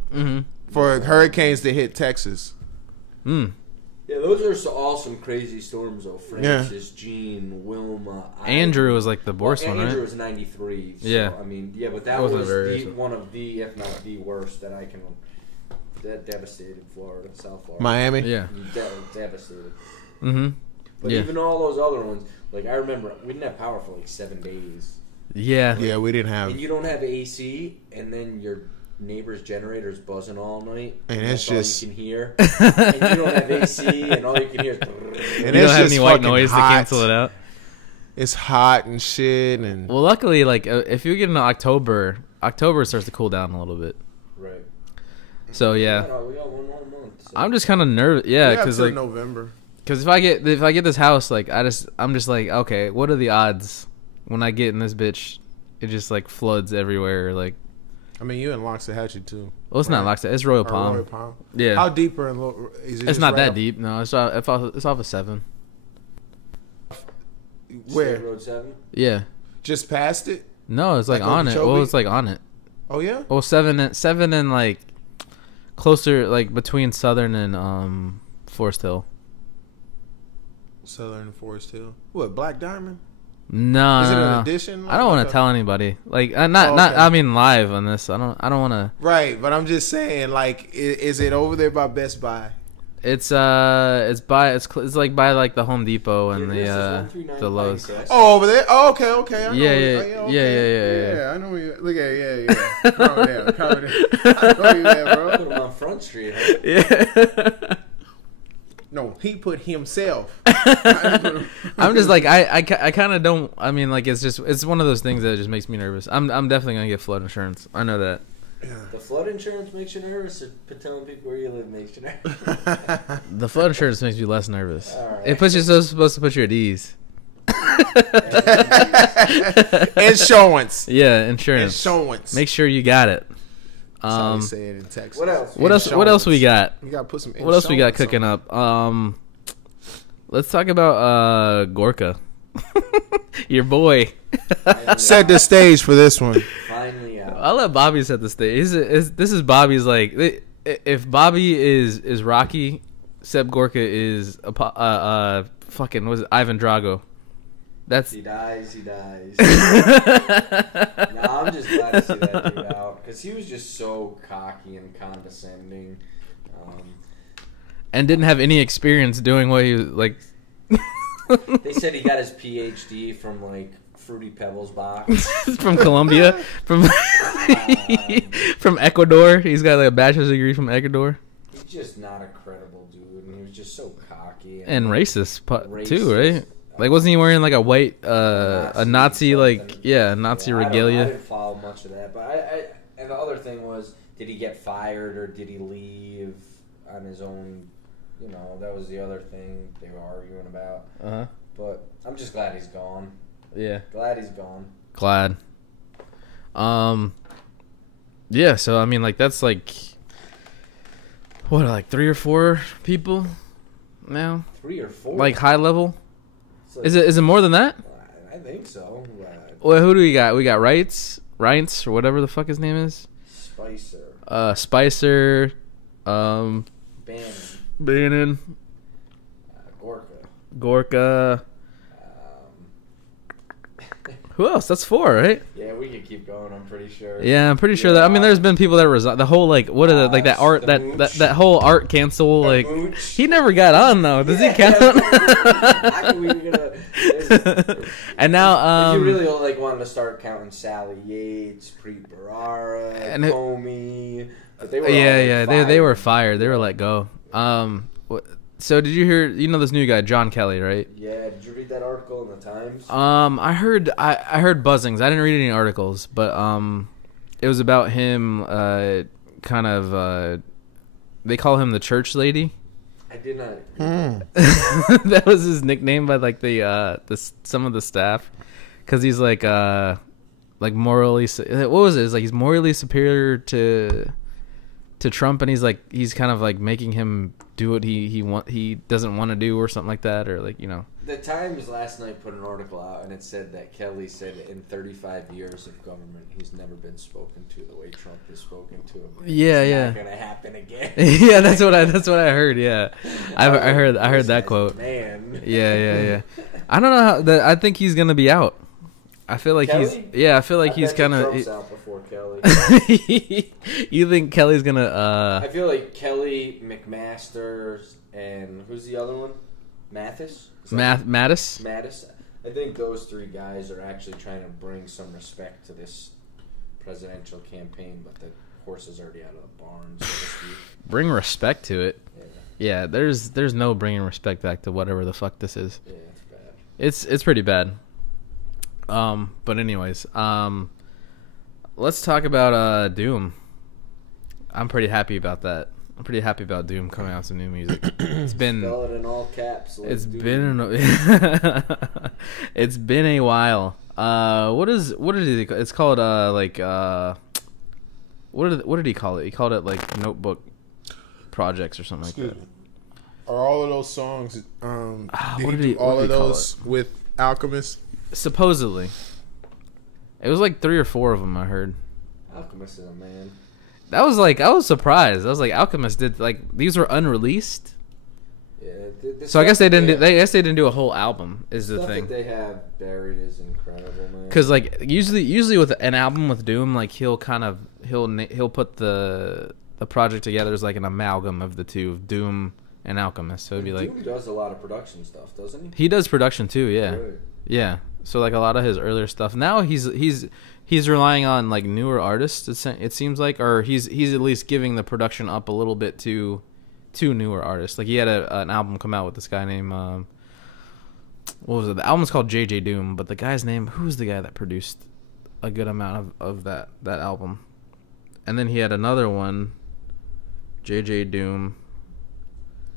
for hurricanes to hit Texas. Mm. Yeah, those are all some crazy storms though. Francis, Gene, Wilma, Andrew was like the worst one, right? Andrew was 93. So, yeah, I mean, yeah, but that was one of the, if not the worst that I can. That devastated Florida, South Florida. Miami, yeah, devastated. Mm-hmm. But even all those other ones, like I remember, we didn't have power for like 7 days. Yeah, yeah, we didn't have. And you don't have AC, and then your neighbor's generator's buzzing all night, and it's just all you can hear. And you don't have AC, and all you can hear. And you don't have any white noise to cancel it out. It's hot and shit, and well, luckily, like if you get into October starts to cool down a little bit. Right. So yeah, we got 1 more month. So. I'm just kind of nervous. Yeah, because like November. Because if I get this house, like I'm just like, okay, what are the odds when I get in this bitch? It just like floods everywhere. Like, I mean, you in Loxahatchee too. Well, it's not Loxahatchee. It's Royal Palm. Royal Palm. Yeah. How deep are in? Is it it's not that deep. No, it's off of 7. Where? Road 7. Yeah. Just past it? No, it's like on it. Well, it's like on it. Oh yeah. Well, 7 and like closer, like between Southern and Forest Hill. Southern Forest Hill. What? Black Diamond? No. Is it an addition? I don't want to tell anybody. Like, not. I mean, live on this. I don't want to. Right, but I'm just saying. Like, is it over there by Best Buy? It's like by like the Home Depot and the Lowe's. Oh, over there. Oh, okay. I know Yeah. I know where you. Look at yeah. Calm down. I know you there, bro. Put him on Front Street. Huh? Yeah. No, he put himself. I'm just like I kind of don't. I mean, like it's one of those things that just makes me nervous. I'm definitely gonna get flood insurance. I know that. Yeah. The flood insurance makes you nervous, or telling people where you live makes you nervous? The flood insurance makes you less nervous. Right. It puts you supposed to put you at ease. Insurance. Yeah, insurance. Make sure you got it. That's how we say it in Texas. What else we got? You gotta put some. What else we got cooking up? Let's talk about Gorka, your boy. Set the stage for this one. Finally out. I'll let Bobby set the stage. This is Bobby's like. If Bobby is Rocky, Seb Gorka is fucking was it Ivan Drago. He dies. No, I'm just glad to see that dude out because he was just so cocky and condescending, and didn't have any experience doing what he was like. They said he got his PhD from like Fruity Pebbles box from Colombia, from Ecuador. He's got like a bachelor's degree from Ecuador. He's just not a credible dude, and he was just so cocky and racist too, right? Like, wasn't he wearing like a white, a Nazi like, Nazi regalia? I didn't follow much of that, but and the other thing was, did he get fired or did he leave on his own? You know, that was the other thing they were arguing about. But I'm just glad he's gone. Yeah, glad he's gone. Glad. Yeah. So I mean, like that's like what, like 3 or 4 people now? 3 or 4, like high level. Like, is it more than that? I think so. Well, who do we got? We got Reitz or whatever the fuck his name is. Spicer. Bannon. Gorka. Who else? That's 4, right? Yeah, we could keep going. I'm pretty sure. Yeah, I'm pretty sure that. I mean, there's been people that resigned. The whole like, what are like that art that whole art cancel like. Mooch. He never got on though. Does he count? And now, if you really like wanted to start counting Sally Yates, Preet Bharara, and Comey, but they were they were fired. They were let go. So did you hear? You know this new guy, John Kelly, right? Yeah. Did you read that article in the Times? I heard buzzings. I didn't read any articles, but it was about him. Kind of. They call him the church lady. I did not. That was his nickname by like the some of the staff, because he's like morally. What was it? It's like he's morally superior to Trump, and he's kind of like making him do what he doesn't want to do or something like that, or like, you know. The Times last night put an article out, and it said that Kelly said in 35 years of government, he's never been spoken to the way Trump is spoken to him. Yeah, It's not gonna happen again. Yeah, that's what I heard. Yeah, I heard that quote. Man. Yeah. I don't know how. I think he's gonna be out. I feel like Kelly? I feel like he's kind of. Trump's out before Kelly. You think Kelly's gonna? I feel like Kelly, McMaster, and who's the other one? Mattis. Mattis. I think those three guys are actually trying to bring some respect to this presidential campaign, but the horse is already out of the barn, so to speak. Bring respect to it. Yeah, there's no bringing respect back to whatever the fuck this is. Yeah, it's bad. It's pretty bad. But anyways, let's talk about Doom. I'm pretty happy about that. I'm pretty happy about Doom coming out with some new music. It's been spell it in all caps. It's been a while. What did he? It's called what did he call it? He called it like Notebook Projects or something like that. Are all of those songs? What did he all of call those with Alchemist? Supposedly, it was like 3 or 4 of them. I heard. Alchemist is a man. I was surprised. I was like, Alchemist did like these were unreleased. Yeah. So I guess they didn't. I guess they didn't do a whole album. Is the thing that they have buried is incredible, man. Because like usually with an album with Doom, like he'll put the project together as like an amalgam of the two, of Doom and Alchemist. So it'd be like Doom does a lot of production stuff, doesn't he? He does production too. Yeah. Really? Yeah. So like a lot of his earlier stuff. Now he's relying on like newer artists. It seems like, or he's at least giving the production up a little bit to newer artists. Like he had an album come out with this guy named what was it? The album's called JJ Doom, but the guy's name, who's the guy that produced a good amount of that album? And then he had another one, JJ Doom.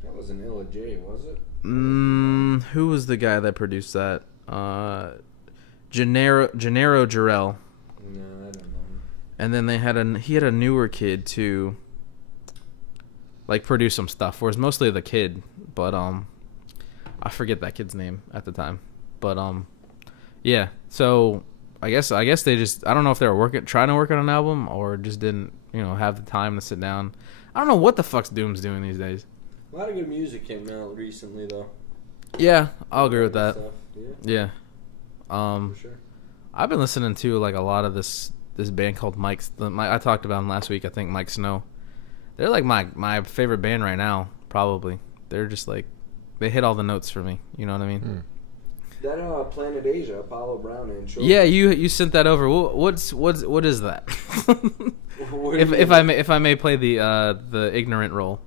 That wasn't Illa J, was it? Who was the guy that produced that? Gennaro Jarrell. No, I don't know. And then he had a newer kid too, like produce some stuff. Whereas mostly the kid, but I forget that kid's name at the time. But yeah. So I guess they just, I don't know if they were trying to work on an album or just didn't have the time to sit down. I don't know what the fuck's Doom's doing these days. A lot of good music came out recently though. Yeah, I'll agree with that. Yeah. For sure. I've been listening to like a lot of this band called I talked about them last week. I think Mike Snow. They're like my favorite band right now. Probably. They're just like, they hit all the notes for me. You know what I mean? That Planet Asia, Apollo Brown intro. Yeah, you sent that over. What is that? if I may play the ignorant role.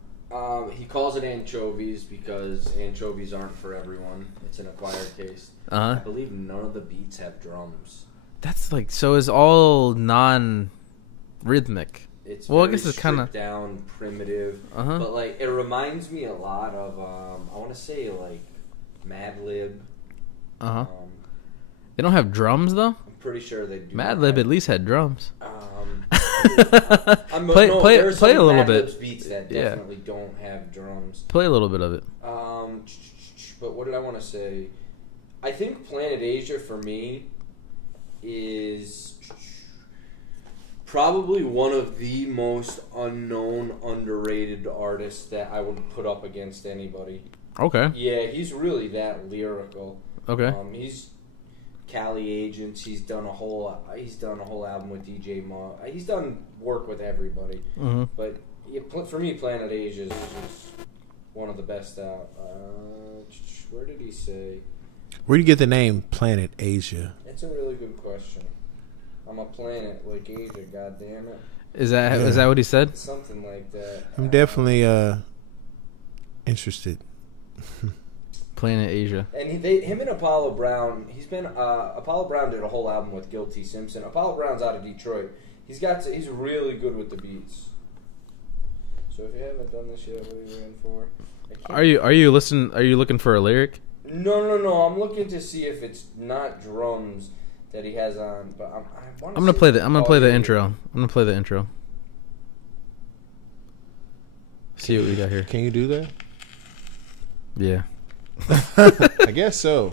He calls it anchovies because anchovies aren't for everyone. It's an acquired taste. I believe none of the beats have drums. That's like, so is all non-rhythmic. It's I guess it's kind of down, primitive, but like it reminds me a lot of I want to say like Madlib. They don't have drums though. I'm pretty sure they do. Madlib at least had drums. Play a little bit. Beats that definitely don't have drums. Play a little bit of it. But what did I want to say? I think Planet Asia for me is probably one of the most unknown, underrated artists that I would put up against anybody. Okay. Yeah, he's really that lyrical. Okay. He's Cali Agents. He's done a whole album with DJ Ma. He's done work with everybody. But for me, Planet Asia is just one of the best out. Where did he say? Where do you get the name Planet Asia? That's a really good question. I'm a planet like Asia. God damn it. Is that what he said? Something like that. I'm definitely interested. Planet Asia. And him and Apollo Brown. Apollo Brown did a whole album with Guilty Simpson. Apollo Brown's out of Detroit. He's really good with the beats. So if you haven't done this yet, what are you in for? Are you listening? Are you looking for a lyric? No. I'm looking to see if it's not drums that he has on. But I'm gonna play the intro. I'm gonna play the intro. See what we got here. Can you do that? Yeah. I guess so.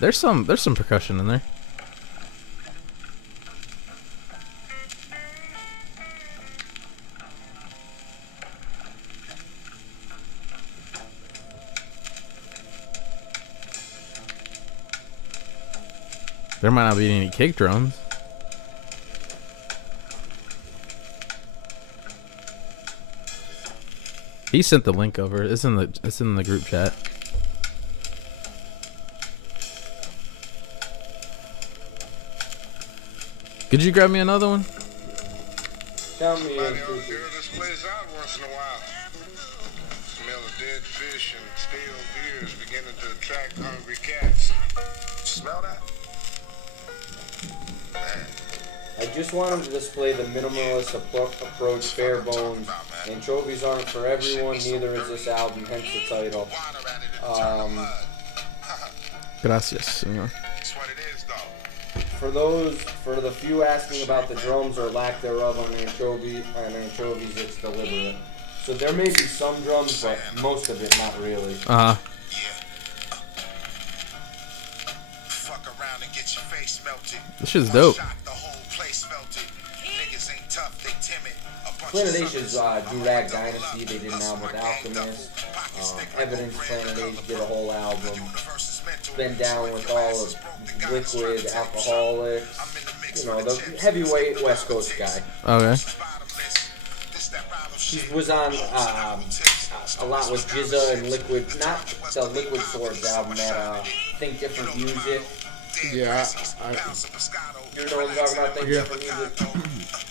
There's some percussion in there. There might not be any kick drums. He sent the link over. It's in the group chat. Could you grab me another one? Tell me. This plays out once in a while. Smell of dead fish and stale beers beginning to attract hungry cats. Smell that? I just wanted to display the minimalist approach, bare bones. Anchovies aren't for everyone, neither is this album, hence the title. Gracias, señor. For the few asking about the drums or lack thereof on Anchovies, it's deliberate. So there may be some drums, but most of it not really. Uh-huh. This shit's dope. Planet Asia's Durag Dynasty, they did an album with Alchemist. Evidence Planet Asia did a whole album. Been down with all of Liquid, Alcoholics. You know, the heavyweight West Coast guy. Okay. He was on a lot with Jizza and Liquid, not the Liquid Swords album, that Think Different Music. Yeah, You know what I'm talking about? Think Different Music.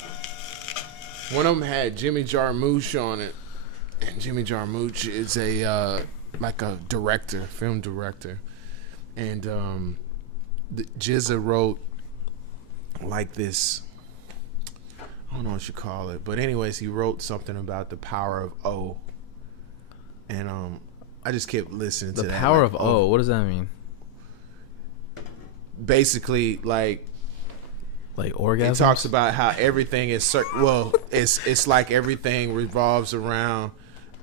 One of them had Jimmy Jarmusch on it, and Jimmy Jarmusch is a like a director, film director, and Jizza wrote like this. I don't know what you call it, but anyways, he wrote something about the power of O, and I just kept listening to that. The power of O. What does that mean? Basically, like orgasm. It talks about how everything is it's like everything revolves around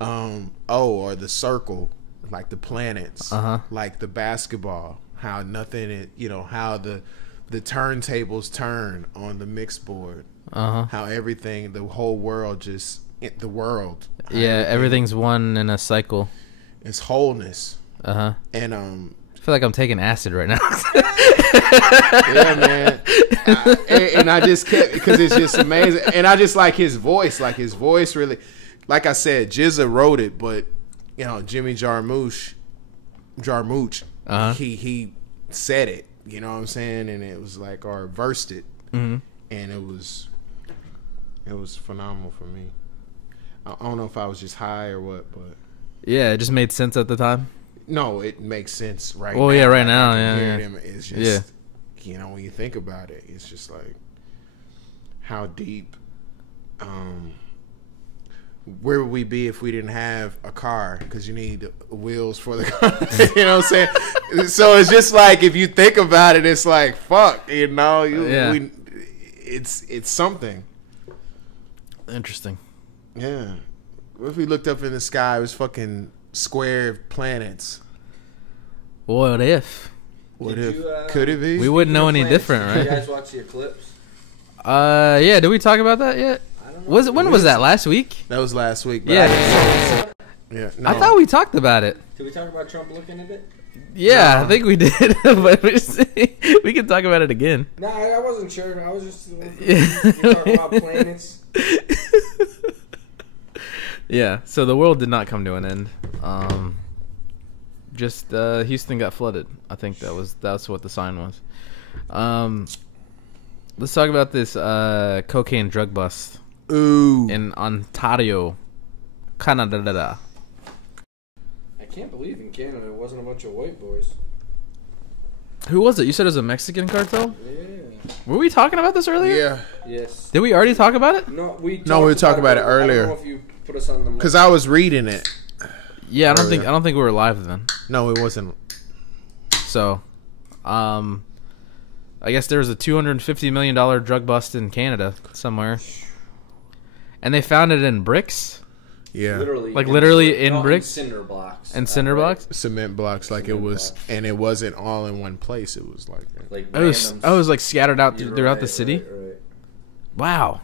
O, or the circle, like the planets, like the basketball. How nothing is, how the turntables turn on the mix board. How everything, the whole world, the world. Yeah, everything's one in a cycle. It's wholeness. And I feel like I'm taking acid right now. Yeah, man. And I just kept, because it's just amazing. And I just like his voice. Like his voice really, like I said, Jizza wrote it, but Jimmy Jarmusch, he said it. You know what I'm saying? And it was like, or versed it, and it was phenomenal for me. I don't know if I was just high or what, but yeah, it just made sense at the time. No, it makes sense right now. Well, yeah, right now, yeah. It's just, when you think about it, it's just like how deep. Where would we be if we didn't have a car? Because you need wheels for the car. You know what I'm saying? So it's just like, if you think about it, it's like, fuck, it's something. Interesting. Yeah. What if we looked up in the sky? It was fucking square planets. What if? What if? Could it be? We wouldn't know any different, right? Did you guys watch the eclipse? Yeah. Did we talk about that yet? I don't know. When was that? Last week? That was last week. Yeah. Yeah. No. I thought we talked about it. Did we talk about Trump looking at it? Yeah, I think we did. But we can talk about it again. No, I wasn't sure. I was just you're talking about planets. Yeah, so the world did not come to an end. Just Houston got flooded. I think that's what the sign was. Let's talk about this cocaine drug bust. Ooh. In Ontario, Canada. I can't believe in Canada it wasn't a bunch of white boys. Who was it? You said it was a Mexican cartel? Yeah. Were we talking about this earlier? Yeah. Yes. Did we already talk about it? No, we were talking about it earlier. I don't know if you put us on the Because I was reading it. Yeah, I don't Earlier. think we were live then. No, it wasn't. So, I guess there was a $250 million drug bust in Canada somewhere, and they found it in bricks Yeah. Literally in bricks? cinder blocks. and cinder blocks. Cement blocks, like it was, and it wasn't all in one place. It was like It was like scattered out throughout the city. Right. Wow.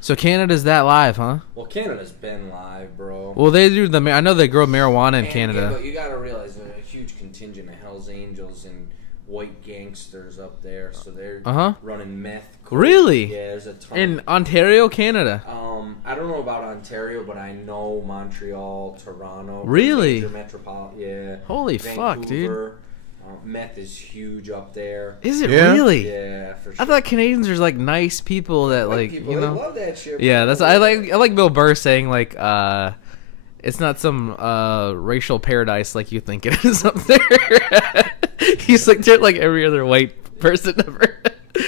So Canada's that live, huh? Well, Canada's been live, bro. Well, they do I know they grow marijuana in Yeah, Canada. but you gotta realize there's a huge contingent of Hell's Angels and white gangsters up there, so they're running meth. Coke. Really? Yeah, there's a ton. In Ontario, Canada. I don't know about Ontario, but I know Montreal, Toronto. Really? Major metropolitan. Yeah. Holy fuck, dude. Vancouver. Meth is huge up there. Is it Yeah. really? Yeah, for sure. I thought Canadians are like nice people that White like people, you they know. love that shit. Yeah, bro. that's I like Bill Burr saying like it's not some racial paradise like you think it is up there. He's like they're like every other white person ever.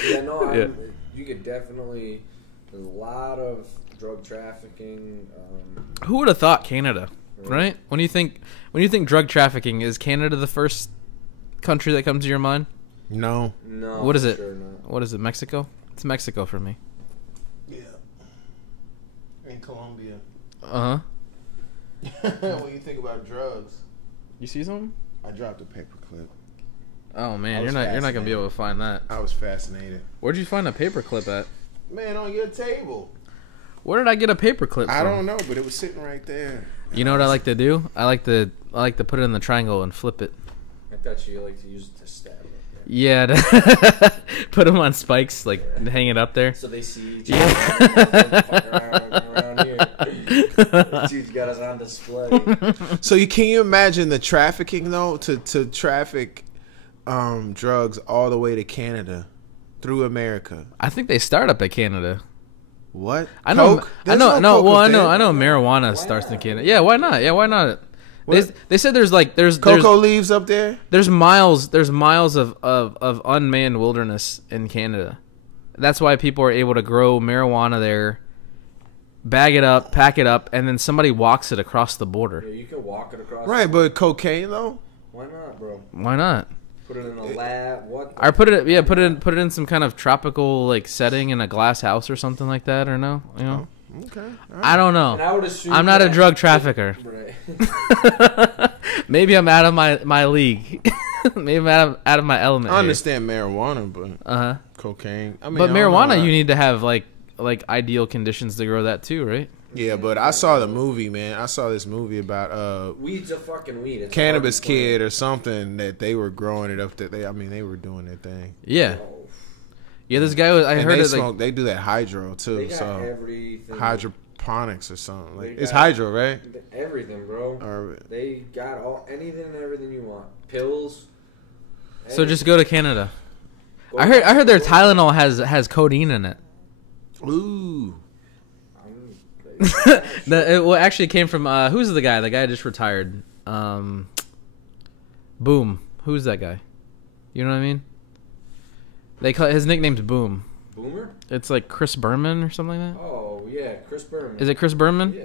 Yeah, no, Yeah. you could definitely. There's a lot of drug trafficking. Who would have thought Canada, right? When you think drug trafficking, is Canada the first country that comes to your mind? no. No. What is for it? Sure not. What is it? Mexico? It's Mexico for me. Yeah. In Colombia. Uh huh. When you think about drugs, You see something? I dropped a paperclip. Oh man, I you're was not gonna be able to find that. I was fascinated. Where'd you find a paperclip at? Man, on your table. Where did I get a paperclip from? I don't know, but it was sitting right there. You know what I like to do? I like to put it in the triangle and flip it. I thought you like to use it to stab it. Yeah, put them on spikes, like hang it up there. So they see each Yeah. other around here. Dude's got us on display. So can you imagine the trafficking though to traffic drugs all the way to Canada through America? I think they start up at Canada. What? I know. Coke? I There's know. no No. coke Well, up I know. there. I know. Marijuana starts in Canada. Yeah. Why not? Yeah. Why not? They said there's Cocoa leaves up there. there's miles of unmanned wilderness in Canada. That's why people are able to grow marijuana there, bag it up, pack it up, and then somebody walks it across the border. Yeah, you can walk it across. Right, but cocaine though. Why not, bro? Why not? Put it in a lab. What? Or put it in some kind of tropical like setting in a glass house or something like that, or no? You know? Okay. All right. I don't And know. I would assume I'm not a that- drug trafficker. Right. Maybe I'm out of my league. Maybe I'm out of my element. I understand marijuana, but Uh huh. cocaine. I mean, But I don't know marijuana, why. you need to have like ideal conditions to grow that too, right? Yeah, but I saw the movie, man. I saw this movie about Weed's a fucking weed. It's Cannabis hard to plant. Kid or something that they were growing it up. That they were doing their thing. Yeah. Oh, Yeah. This guy was. I And heard they it smoke. like. They do that hydro They too. got So everything. hydroponics or something. Like They it's got- hydro, right? Everything, bro. Or They got anything and everything you want. Pills. So just go to Canada. Go I heard their Tylenol has codeine in it. ooh, Well, actually it came from who's the guy? The guy just retired. Boom. Who's that guy? You know what I mean? They call his nickname's Boom. Boomer? It's like Chris Berman or something like that. Oh yeah, Chris Berman. Is it Chris Berman? Yeah.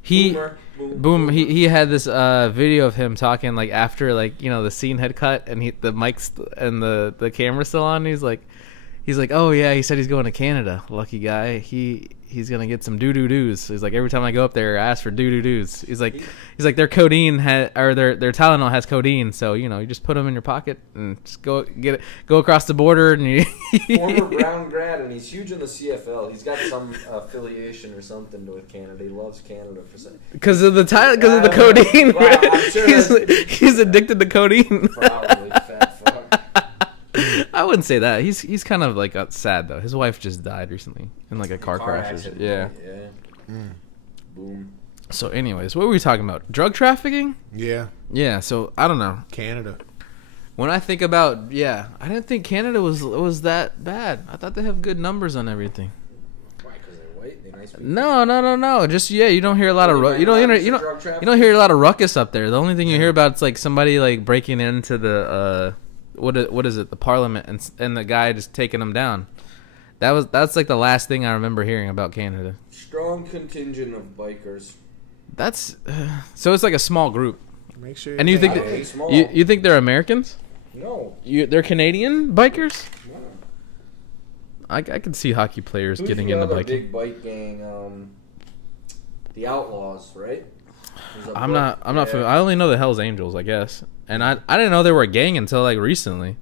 He Boomer. Boom. He had this video of him talking like after the scene had cut and the mics and the camera's still on. And he's like, oh yeah, he said he's going to Canada. Lucky guy. He's gonna get some doo-doo-doos. He's like, every time I go up there, I ask for doo-doo-doos. He's like their codeine their Tylenol has codeine, so you just put them in your pocket and just go across the border and you. Former Brown grad, and he's huge in the CFL. He's got some affiliation or something with Canada. He loves Canada for some. Because of the codeine. Wow, I'm sure he's addicted to codeine. Probably fat fuck. I wouldn't say that. He's kind of like sad though. His wife just died recently in like a car crash. accident, Yeah. Yeah. Boom. So, anyways, what were we talking about? Drug trafficking? yeah, Yeah. So I don't know. Canada. When I think about, I didn't think Canada was that bad. I thought they have good numbers on everything. Why? Because they're white. They're nice people. No. Just you don't hear a lot of you don't hear a lot of ruckus up there. The only thing you hear about is like somebody like breaking into the what is it? The Parliament and the guy just taking them down. That's like the last thing I remember hearing about Canada. Strong contingent of bikers. That's so it's like a small group. Make sure. And you think you think they're Americans? No. They're Canadian bikers? No. I could see hockey players Who's getting the into other biking. big bike gang? The Outlaws, right? I'm not familiar. I only know the Hell's Angels, I guess. And I didn't know they were a gang until like recently.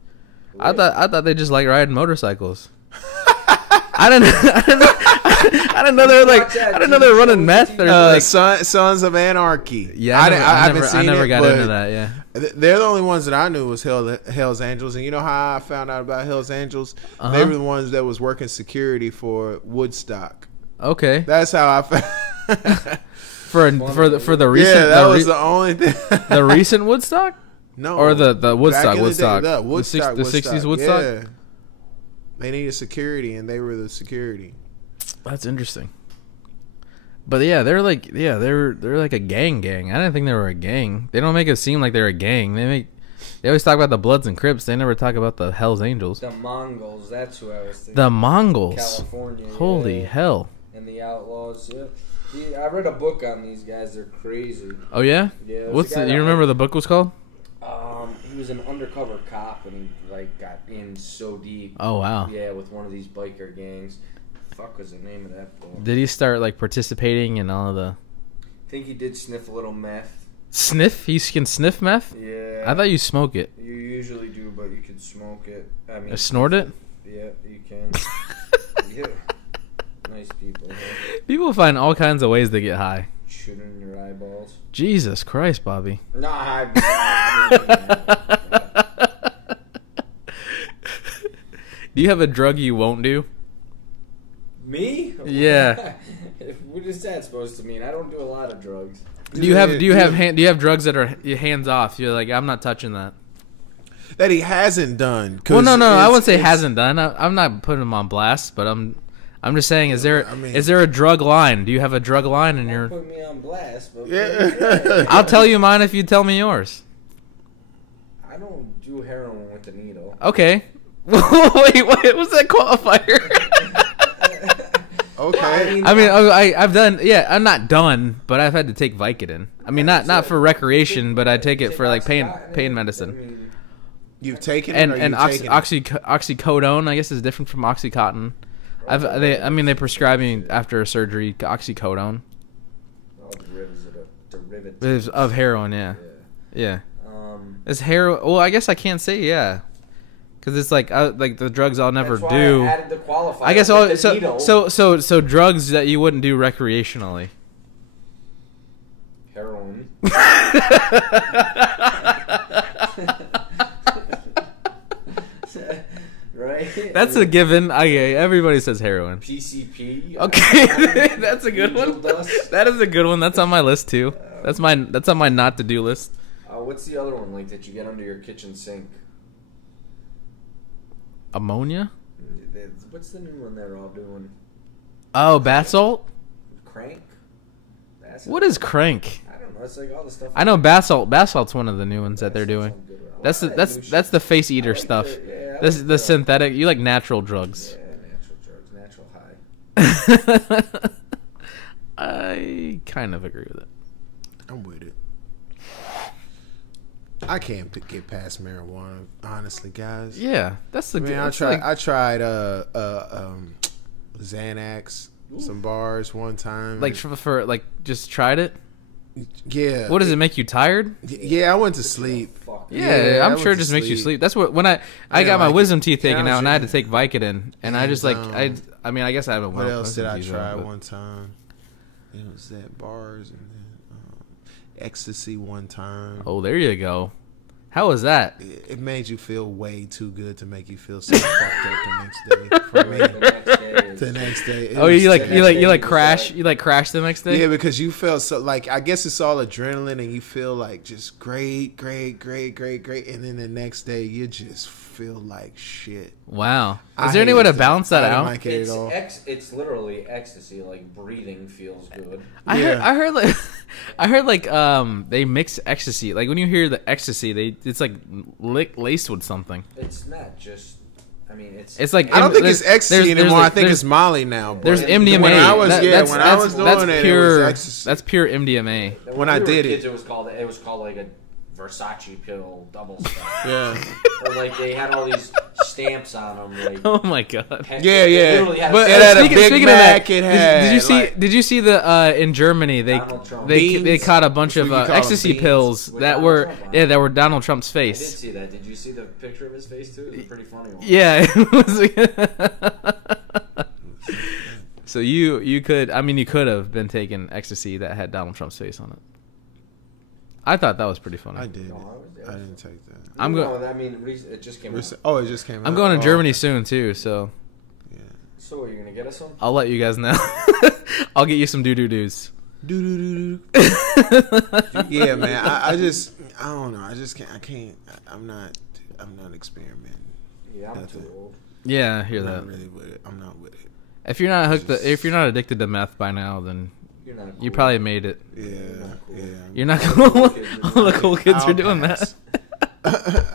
Really? I thought they just like riding motorcycles. I didn't know they were like. I didn't know they were running meth or like Sons of Anarchy. Yeah, I never got into that. Yeah, they're the only ones that I knew was Hell's Angels, and you know how I found out about Hell's Angels? They were the ones that was working security for Woodstock. Okay, that's how I found. for the recent. Yeah, that was the only thing. The recent Woodstock. No, or the Woodstock. The Woodstock. The 60s Woodstock. Yeah. They needed security, and they were the security. That's interesting. But yeah, they're like a gang. I didn't think they were a gang. They don't make it seem like they're a gang. They always talk about the Bloods and Crips. They never talk about the Hell's Angels. The Mongols. That's who I was thinking. The Mongols. California. Holy hell. And the Outlaws. Yeah. I read a book on these guys. They're crazy. Oh yeah. Yeah. You remember the book was called? He was an undercover cop, and he like got in so deep. Oh wow! Yeah, with one of these biker gangs. Fuck was the name of that book? Did he start like participating in all of the? I think he did sniff a little meth. Sniff? You can sniff meth? Yeah. I thought you smoke it. You usually do, but you can smoke it. I mean, snort it? Yeah, you can. Yeah. Nice people. Huh? People find all kinds of ways to get high. Shooting in your eyeballs. Jesus Christ, Bobby. Nah, Do you have a drug you won't do? Me? Yeah. What is that supposed to mean? I don't do a lot of drugs. Do you have drugs that are hands off? You're like, I'm not touching that. That he hasn't done. Well, no, I wouldn't say hasn't done. I'm not putting him on blast, but I'm just saying, is there a drug line? Do you have a drug line in your? Put me on blast, but yeah. I'll tell you mine if you tell me yours. I don't do heroin with the needle. Okay. Wait, what's that qualifier? Okay. I mean, I've done. Yeah, I'm not done, but I've had to take Vicodin. I mean, not for recreation, but I take it for like pain medicine. You've taken it, and oxycodone, I guess, is different from OxyContin. They prescribe me after a surgery oxycodone. Derivatives of heroin, yeah. It's heroin. Well, I guess I can't say because it's like the drugs I'll never do. I added the qualifier. I guess so drugs that you wouldn't do recreationally. Heroin. Right? That's a given. Okay, everybody says heroin. PCP. Okay, that's a good one. Dust. That is a good one. That's on my list too. That's on my not to do list. What's the other one like that you get under your kitchen sink? Ammonia? What's the new one they're all doing? Oh, bath salt? Crank? What is crank? I don't know. It's like all the stuff. I know bath salt. Bath salt's one of the new ones that they're doing. That's the face eater stuff. This is the synthetic. You like natural drugs. Yeah, natural drugs, natural high. I kind of agree with it. I'm with it. I can't get past marijuana, honestly, guys. Yeah, that's the. I tried Xanax, some bars one time. Like for like just tried it. Yeah. What does it make you tired? Yeah, I went to sleep. Yeah, I'm sure it just makes you sleep. That's what when I got my wisdom teeth taken out and I had to take Vicodin and I just I mean I guess I haven't. What else did I try one time? It was that bars and then ecstasy one time. Oh, there you go. How was that? It made you feel way too good to make you feel so fucked up the next day. For me. The next day. Oh, you crash the next day? Yeah, because you felt so like I guess it's all adrenaline and you feel like just great, and then the next day you just feel like shit. Wow. Is there any way to balance that out? Like it's literally ecstasy. Like breathing feels good. I heard like they mix ecstasy. Like when you hear the ecstasy, it's like laced with something. It's not just. I mean, it's like I don't think it's ecstasy anymore. I think it's Molly now. There's MDMA. When I was doing it, it was ecstasy. That's pure MDMA. When I did kids, it was called like a Versace pill double stuff. Yeah. Or like they had all these stamps on them. Like, oh my god. Yeah. But it had a Big Mac. It had. Did you see the in Germany they caught a bunch of ecstasy pills that were Donald Trump's face. I did see that. Did you see the picture of his face too? It was a pretty funny one. Yeah. So you could have been taking ecstasy that had Donald Trump's face on it. I thought that was pretty funny. I did. I didn't take that. It just came out. Oh, it just came out. I'm going to Germany soon too, so. Yeah. So are you gonna get us some? I'll let you guys know. I'll get you some doo-doo-doos. Do. Yeah, man. I don't know. I just can't. I can't. I'm not experimenting. Yeah, I'm too old. Yeah, I hear that. I'm not really with it. I'm not with it. If you're not if you're not addicted to meth by now, then you probably made it. Yeah. You're not cool. All the cool kids are doing that.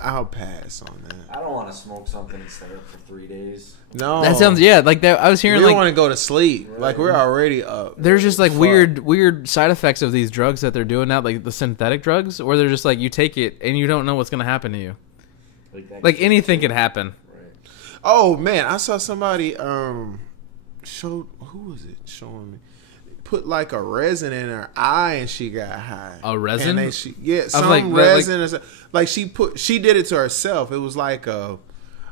I'll pass on that. I don't want to smoke something and stay up for 3 days. No, that sounds like that. I was hearing we don't want to go to sleep. Right. Like we're already up. There's just like weird side effects of these drugs that they're doing now, like the synthetic drugs, where they're just like you take it and you don't know what's gonna happen to you. Like anything could happen. Right. Oh man, I saw somebody showed who was it showing me. Put like a resin in her eye and she got high. A resin? And some resin. Like she did it to herself. It was like a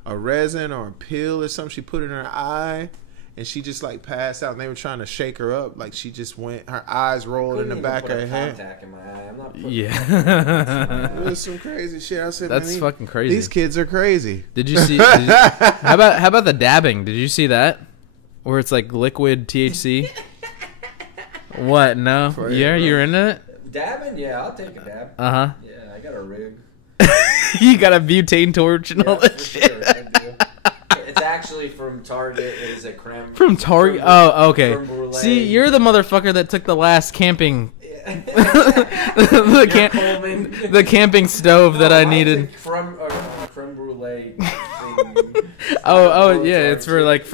resin or a pill or something. She put it in her eye and she just like passed out. And they were trying to shake her up. Like she just went. Her eyes rolled in the back of her head. In my eye. I'm not yeah. It was some crazy shit. I said, that's fucking crazy. These kids are crazy. Did you see? How about the dabbing? Did you see that? Where it's like liquid THC. What? No? Yeah, you're into it? Dabbing? Yeah, I'll take a dab. Uh-huh. Yeah, I got a rig. You got a butane torch and all that shit. Sure, I do. It's actually from Target. It is a creme. From Target? Oh, okay. See, you're the motherfucker that took the last camping... the camping stove that I needed. Creme brulee. Oh, yeah, it's for like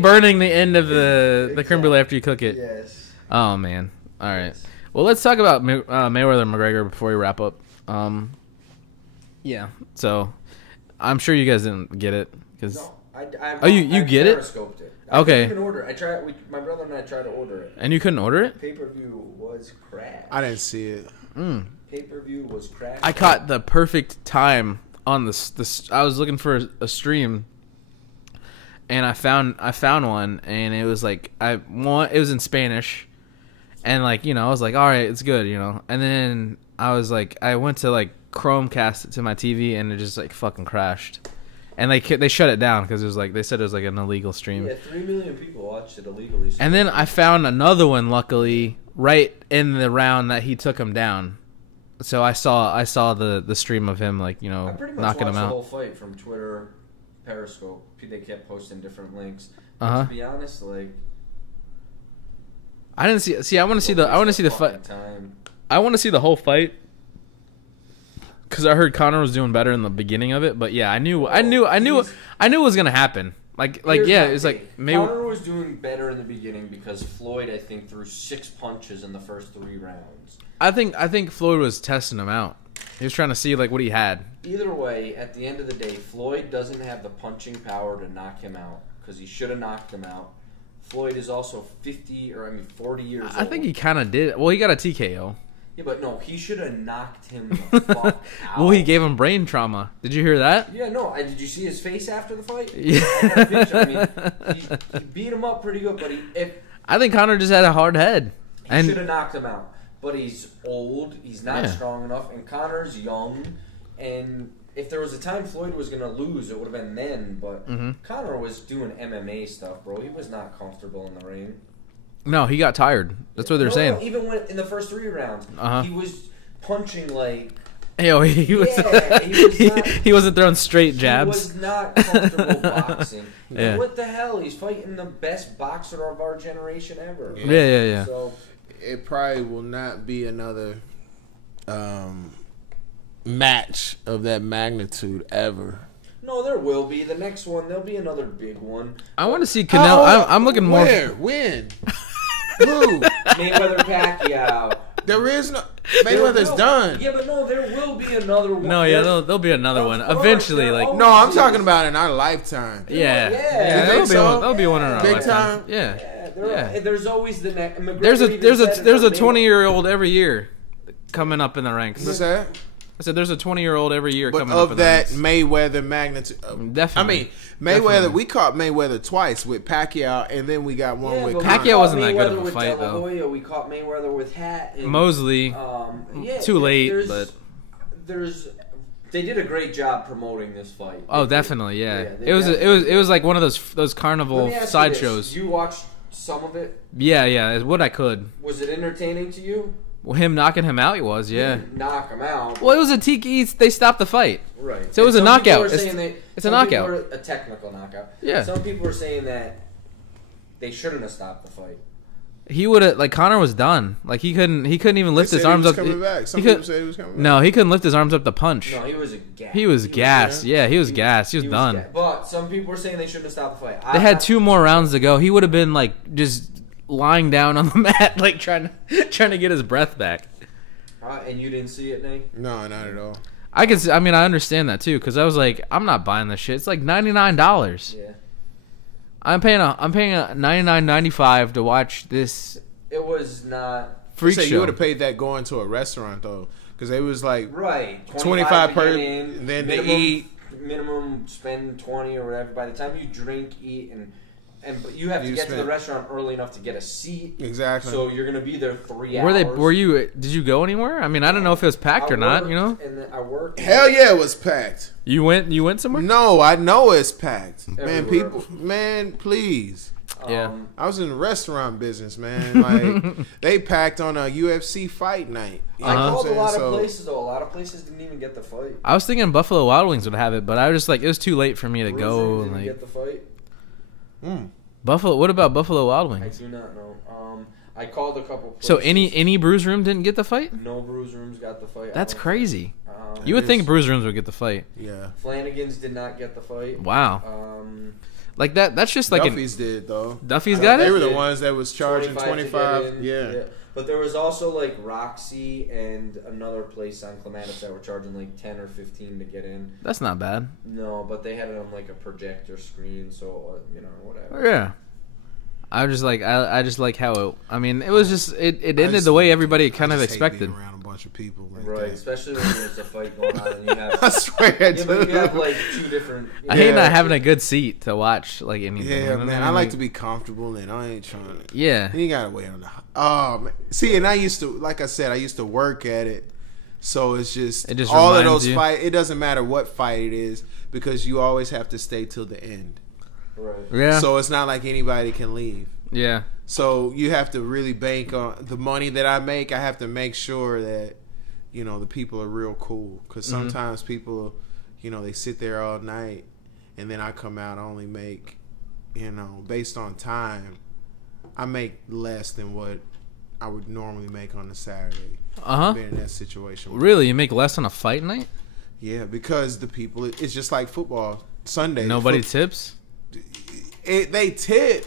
burning the end of the creme brulee after you cook it. Yes. Oh man. All right. Well, let's talk about Mayweather and McGregor before we wrap up. Yeah. So, I'm sure you guys didn't get it because. No, you get it? Periscoped it. Okay. I didn't even order it. My brother and I tried to order it. And you couldn't order it? Pay-per-view was crap. I didn't see it. Pay-per-view was crap. I caught the perfect time on the. I was looking for a stream. And I found one, and it was like it was in Spanish, and like I was like, all right, it's good, And then I was like, I went to like Chromecast it to my TV, and it just like fucking crashed, and they shut it down because it was like they said it was like an illegal stream. Yeah, 3 million people watched it illegally. And then I found another one, luckily, right in the round that he took him down. So I saw the stream of him like I pretty much knocking him out. The whole fight from Twitter. Periscope. They kept posting different links. To be honest, like I didn't see. I want to see the fight. I want to see the whole fight because I heard Conor was doing better in the beginning of it. But yeah, I knew it was gonna happen. Like yeah, it's like Conor was doing better in the beginning because Floyd, I think, threw 6 punches in the first 3 rounds. I think Floyd was testing him out. He was trying to see like what he had. Either way, at the end of the day, Floyd doesn't have the punching power to knock him out because he should have knocked him out. Floyd is also 40 years old. I think he kind of did. Well, he got a TKO. Yeah, but no, he should have knocked him the fuck out. Well, he gave him brain trauma. Did you hear that? Yeah, no. Did you see his face after the fight? Yeah. He beat him up pretty good, but I think Conor just had a hard head. He should have knocked him out. But he's old. He's not strong enough. And Conor's young. And if there was a time Floyd was going to lose, it would have been then. But Conor was doing MMA stuff, bro. He was not comfortable in the ring. No, he got tired. That's what they're saying. No, even when in the first 3 rounds, he was punching like. He wasn't throwing straight jabs. He was not comfortable boxing. Yeah. What the hell? He's fighting the best boxer of our generation ever. Yeah. So it probably will not be another match of that magnitude ever. No, there will be. The next one, there'll be another big one. I want to see Canelo. I'm looking more. Where? When? Who? Mayweather Pacquiao. There is no. Mayweather's done. Yeah, but no, there will be another one. No, yeah, there'll be another one eventually. Like no, I'm talking about in our lifetime. Yeah. There'll be one in our big lifetime. time. Yeah. There's always the next. There's a 20-year-old every year coming up in the ranks. What's that? I said there's a 20-year-old every year coming up in the ranks. Of that Mayweather magnitude. Definitely. I mean, Mayweather. Definitely. We caught Mayweather twice with Pacquiao, and then we got one with Pacquiao. Wasn't that good of a with fight though. We caught Mayweather with Hat. And, Mosley. Too late, but they did a great job promoting this fight. Oh, definitely, yeah. It was like one of those carnival sideshows. You watched some of it? Yeah, what I could. Was it entertaining to you? Well, him knocking him out, he was, yeah. He didn't knock him out. Well, it was a tiki. They stopped the fight. Right. So it was a knockout. It's a knockout. A technical knockout. Yeah. Some people were saying that they shouldn't have stopped the fight. He would have, like, Conor was done. Like, he couldn't even lift his arms up. Coming back. Some people say he was coming back. No, he couldn't lift his arms up to punch. No, he was gassed. He was gassed. Yeah, he was gassed. He was done. But some people were saying they shouldn't have stopped the fight. They had 2 more rounds to go. He would have been, like, just lying down on the mat, like, trying to get his breath back. And you didn't see it, Nate? No, not at all. I understand that too, because I was like, I'm not buying this shit. It's like $99. Yeah. I'm paying $99.95 to watch this. It was not freak show. You would have paid that going to a restaurant though, because it was like right 25 per. Then minimum, to eat minimum spend 20 or whatever. By the time you drink, eat, and you have to get to the restaurant early enough to get a seat. Exactly. So you're gonna be there 3 hours. Did you go anywhere? I mean, I don't know if it was packed or not. You know. And I worked. Hell yeah, it was packed. You went somewhere? No, I know it's packed. Everywhere. Man, please. Yeah. I was in the restaurant business, man. Like they packed on a UFC fight night. I called a lot of places though. A lot of places didn't even get the fight. I was thinking Buffalo Wild Wings would have it, but I was just like, it was too late for me to go. Didn't get the fight. Buffalo. What about Buffalo Wild Wings? I do not know. I called a couple places. So any Bruise Room didn't get the fight? No Bruise Rooms got the fight. That's crazy. You would think Bruise Rooms would get the fight. Yeah. Flanagan's did not get the fight. Wow. Like that. That's just like Duffy's did though. Duffy's got it. They were the ones that was charging 25. Yeah. But there was also like Roxy and another place on Clematis that were charging like 10 or 15 to get in. That's not bad. No, but they had it on like a projector screen, so whatever. Yeah. I just like how it. I mean, it was just it ended the way everybody kind of expected. Being around a bunch of people, like right? that. Especially when there's a fight going on and you have. I swear, but you have like 2 different. I hate not having a good seat to watch like anything. Yeah, man. I like to be comfortable, and I ain't trying to. Yeah. You gotta wait on the. Oh man. See, and I used to, like I said, I used to work at it, so it's just all of those fights. It doesn't matter what fight it is because you always have to stay till the end. Right. Yeah. So it's not like anybody can leave. Yeah. So you have to really bank on the money that I make. I have to make sure that, the people are real cool. Because sometimes people, they sit there all night, and then I come out, I only make, based on time, I make less than what I would normally make on a Saturday. I've been in that situation. Really? You make less on a fight night? Yeah, because the people, it's just like football. Sunday. Nobody tips? They tip.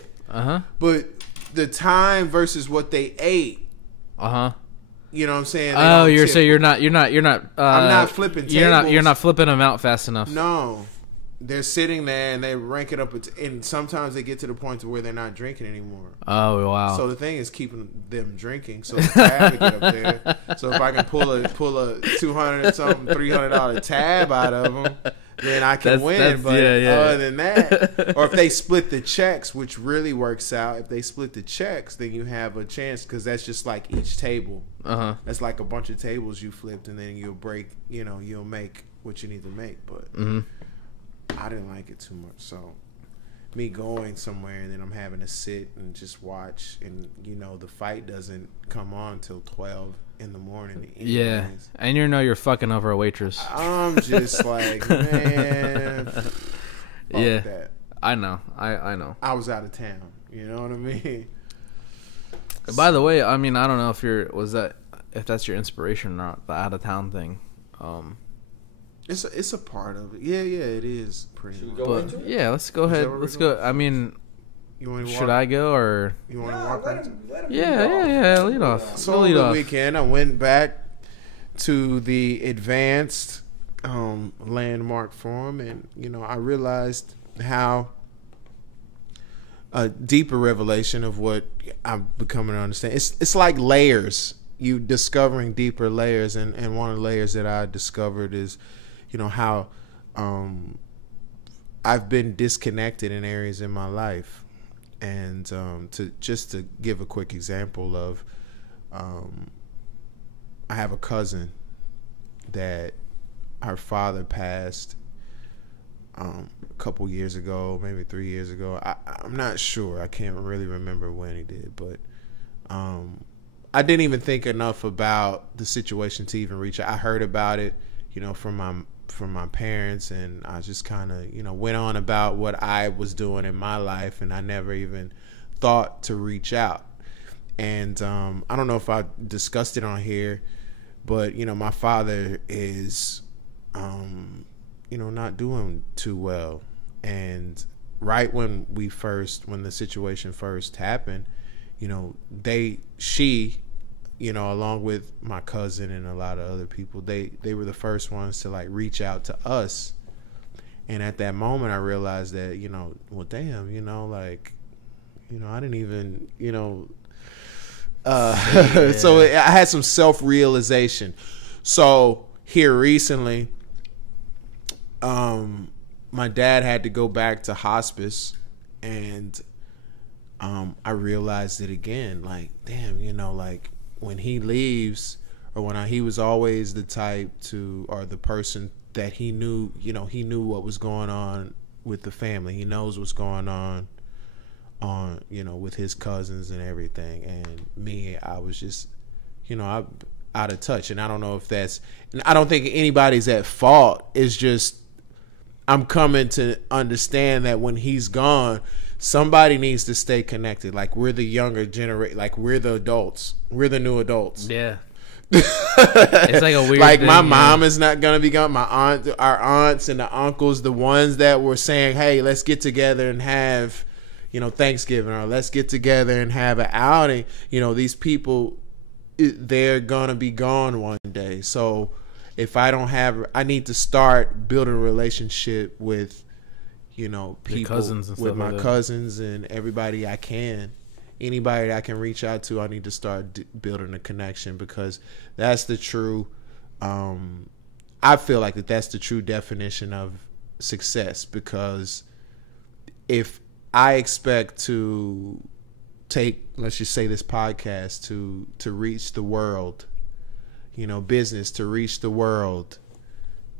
But the time versus what they ate. You know what I'm saying? You're not. I'm not flipping tables. You're not flipping them out fast enough. No, they're sitting there and they rank it up, and sometimes they get to the point to where they're not drinking anymore. Oh wow! So the thing is keeping them drinking, so the tab to get up there. So if I can pull a $200 something $300 tab out of them, then I can win. But other than that, or if they split the checks, which really works out, if they split the checks, then you have a chance because that's just like each table. That's like a bunch of tables you flipped, and then you'll break. You'll make what you need to make. But mm-hmm. I didn't like it too much. So me going somewhere and then I'm having to sit and just watch, and you know the fight doesn't come on till 12 in the morning. Yeah, and you know you're fucking over a waitress. I'm just like, man, yeah, that. I know. I know. I was out of town. You know what I mean? By the way, I mean I don't know if that's your inspiration or not, the out of town thing. It's a part of it. Yeah, it is pretty much. But yeah, let's go ahead. Let's go. I mean, should I go or you want to walk? Let him yeah. Lead off. So over the weekend, I went back to the advanced landmark forum, and you know I realized how a deeper revelation of what I'm becoming to understand. It's like layers. You discovering deeper layers, and one of the layers that I discovered is, you know, how I've been disconnected in areas in my life, and to give a quick example of, I have a cousin that her father passed a couple years ago, maybe 3 years ago. I'm not sure. I can't really remember when he did, but I didn't even think enough about the situation to even reach out. I heard about it, you know, from my parents, and I just kind of, you know, went on about what I was doing in my life, and I never even thought to reach out. And I don't know if I discussed it on here, but you know, my father is you know, not doing too well, and right when the situation first happened, you know, she you know, along with my cousin and a lot of other people, they were the first ones to like reach out to us. And at that moment I realized that, you know, well damn, you know, like, you know, I didn't even, you know, so I had some self-realization. So here recently, my dad had to go back to hospice, and I realized it again, like, damn, you know, like when he leaves, or when he was always the type to, or the person that he knew, you know, he knew what was going on with the family. He knows what's going on, you know, with his cousins and everything. And me, I was just, you know, I'm out of touch. And I don't know if I don't think anybody's at fault. It's just, I'm coming to understand that when he's gone, somebody needs to stay connected. Like, we're the younger generation. Like, we're the adults. We're the new adults. Yeah. It's like a weird like thing, my mom is not gonna be gone. Our aunts and the uncles, the ones that were saying, hey, let's get together and have, you know, Thanksgiving, or let's get together and have an outing. You know, these people, they're gonna be gone one day. So if I need to start building a relationship with, you know, people, with my cousins and everybody I can. Anybody that I can reach out to, I need to start building a connection, because that's the true, I feel like that's the true definition of success. Because if I expect to take, let's just say, this podcast to reach the world, you know, business to reach the world,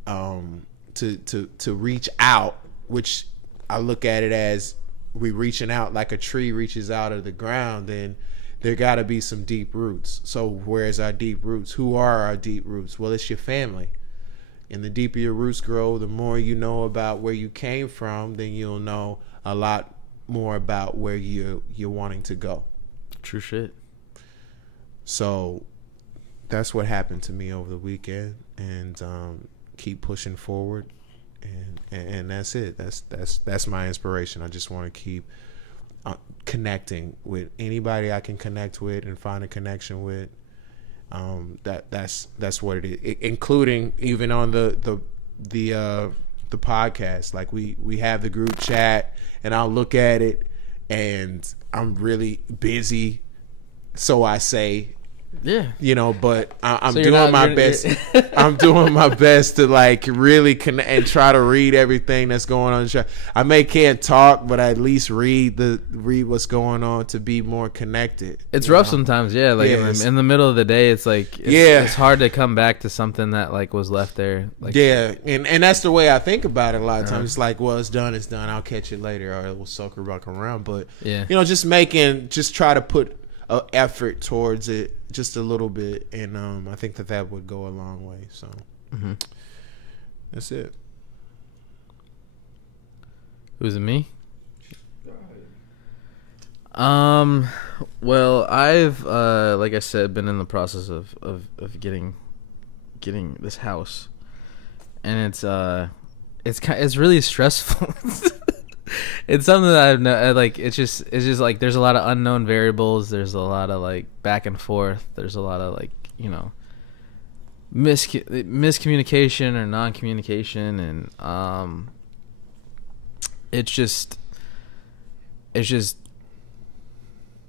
to reach out, which I look at it as we reaching out like a tree reaches out of the ground, then there got to be some deep roots. So where's our deep roots? Who are our deep roots? Well, it's your family. And the deeper your roots grow, the more you know about where you came from, then you'll know a lot more about where you're wanting to go. True shit. So that's what happened to me over the weekend, and keep pushing forward. And that's it. That's my inspiration. I just want to keep connecting with anybody I can connect with and find a connection with. That's what it is, including even on the podcast. Like we have the group chat, and I'll look at it, and I'm really busy, so I say, Yeah. You know, but I'm doing my best. I'm doing my best to like really connect and try to read everything that's going on. I can't talk, but I at least read what's going on to be more connected. It's rough sometimes, yeah. Like in the middle of the day, it's like it's hard to come back to something that like was left there. Like, yeah, and that's the way I think about it a lot of times. It's like, well, it's done. I'll catch it later, or we'll sucker back around. But you know, just try to put effort towards it just a little bit, and I think that would go a long way. So that's it. Who's it, me? Well, I've like I said, been in the process of getting this house, and it's really stressful. It's something that like it's just like there's a lot of unknown variables. There's a lot of like back and forth. There's a lot of like, you know, miscommunication or non-communication, and it's just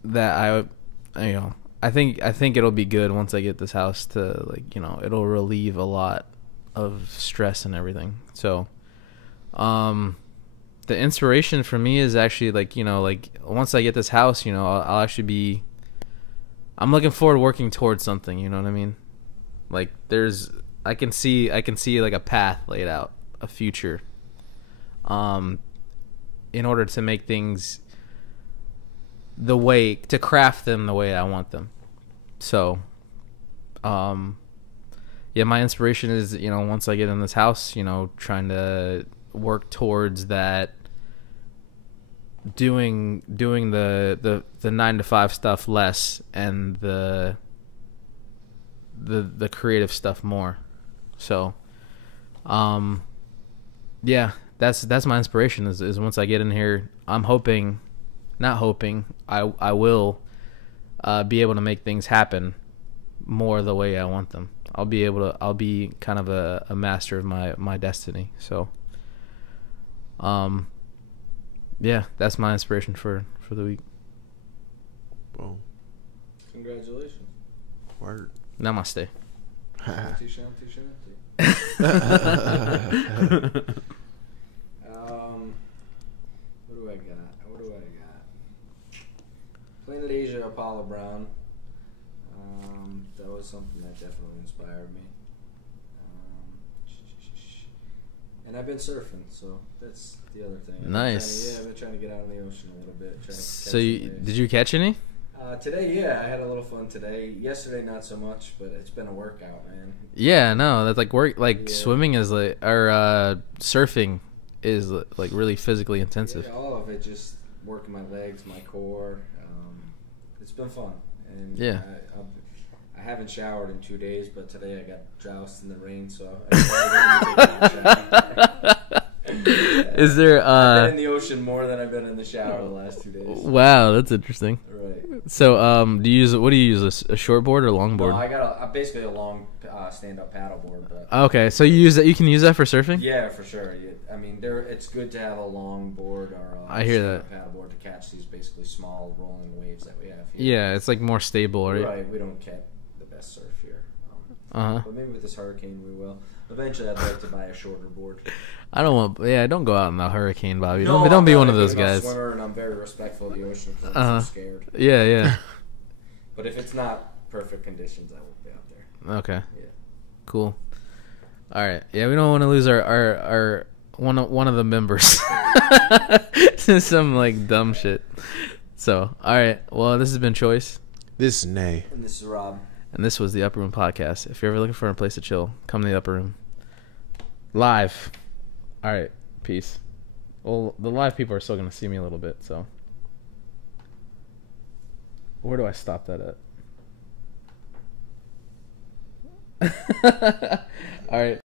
that I think it'll be good once I get this house to, like, you know, it'll relieve a lot of stress and everything. So the inspiration for me is actually, like, you know, like once I get this house, you know, I'll actually I'm looking forward to working towards something, you know what I mean? Like I can see like a path laid out, a future, in order to make things to craft them the way I want them. So, yeah, my inspiration is, you know, once I get in this house, you know, trying to work towards that, doing the 9-to-5 stuff less, and the creative stuff more. So, yeah, that's my inspiration is once I get in here, I will be able to make things happen more the way I want them. I'll be kind of a master of my destiny. So, yeah, that's my inspiration for the week. Boom. Congratulations. Word. Namaste. Shanti, shanti, shanti. What do I got? Planet Asia, Apollo Brown. That was something that definitely inspired me. And I've been surfing, so that's the other thing. Nice. I've been trying to get out of the ocean a little bit. So did you catch any? Today, yeah, I had a little fun today. Yesterday, not so much, but it's been a workout, man. Yeah, no, that's like work. Like swimming is like, or surfing is like really physically intensive. Yeah, all of it, just working my legs, my core. It's been fun, and yeah. I haven't showered in 2 days, but today I got doused in the rain, so I Is there I've been in the ocean more than I've been in the shower the last 2 days. Wow, that's interesting. Right. So, what do you use, a shortboard or longboard? No, I got basically a long stand-up paddleboard. But okay, so you use that? You can use that for surfing? Yeah, for sure. I mean, it's good to have a longboard or I hear that paddleboard to catch these basically small rolling waves that we have here. Yeah, it's like more stable, right? Right. We don't catch the best surf here. But maybe with this hurricane we will. Eventually, I'd like to buy a shorter board. I don't want. Yeah, don't go out in the hurricane, Bobby. No, don't be one of those guys. I'm a swimmer, and I'm very respectful of the ocean because I'm so scared. Yeah. But if it's not perfect conditions, I won't be out there. Okay. Yeah. Cool. All right. Yeah, we don't want to lose our one of the members to some like dumb shit. So, all right. Well, this has been Choice. This is Nay. And this is Rob. And this was the Upper Room Podcast. If you're ever looking for a place to chill, come to the Upper Room. Live. All right. Peace. Well, the live people are still going to see me a little bit, so. Where do I stop that at? All right.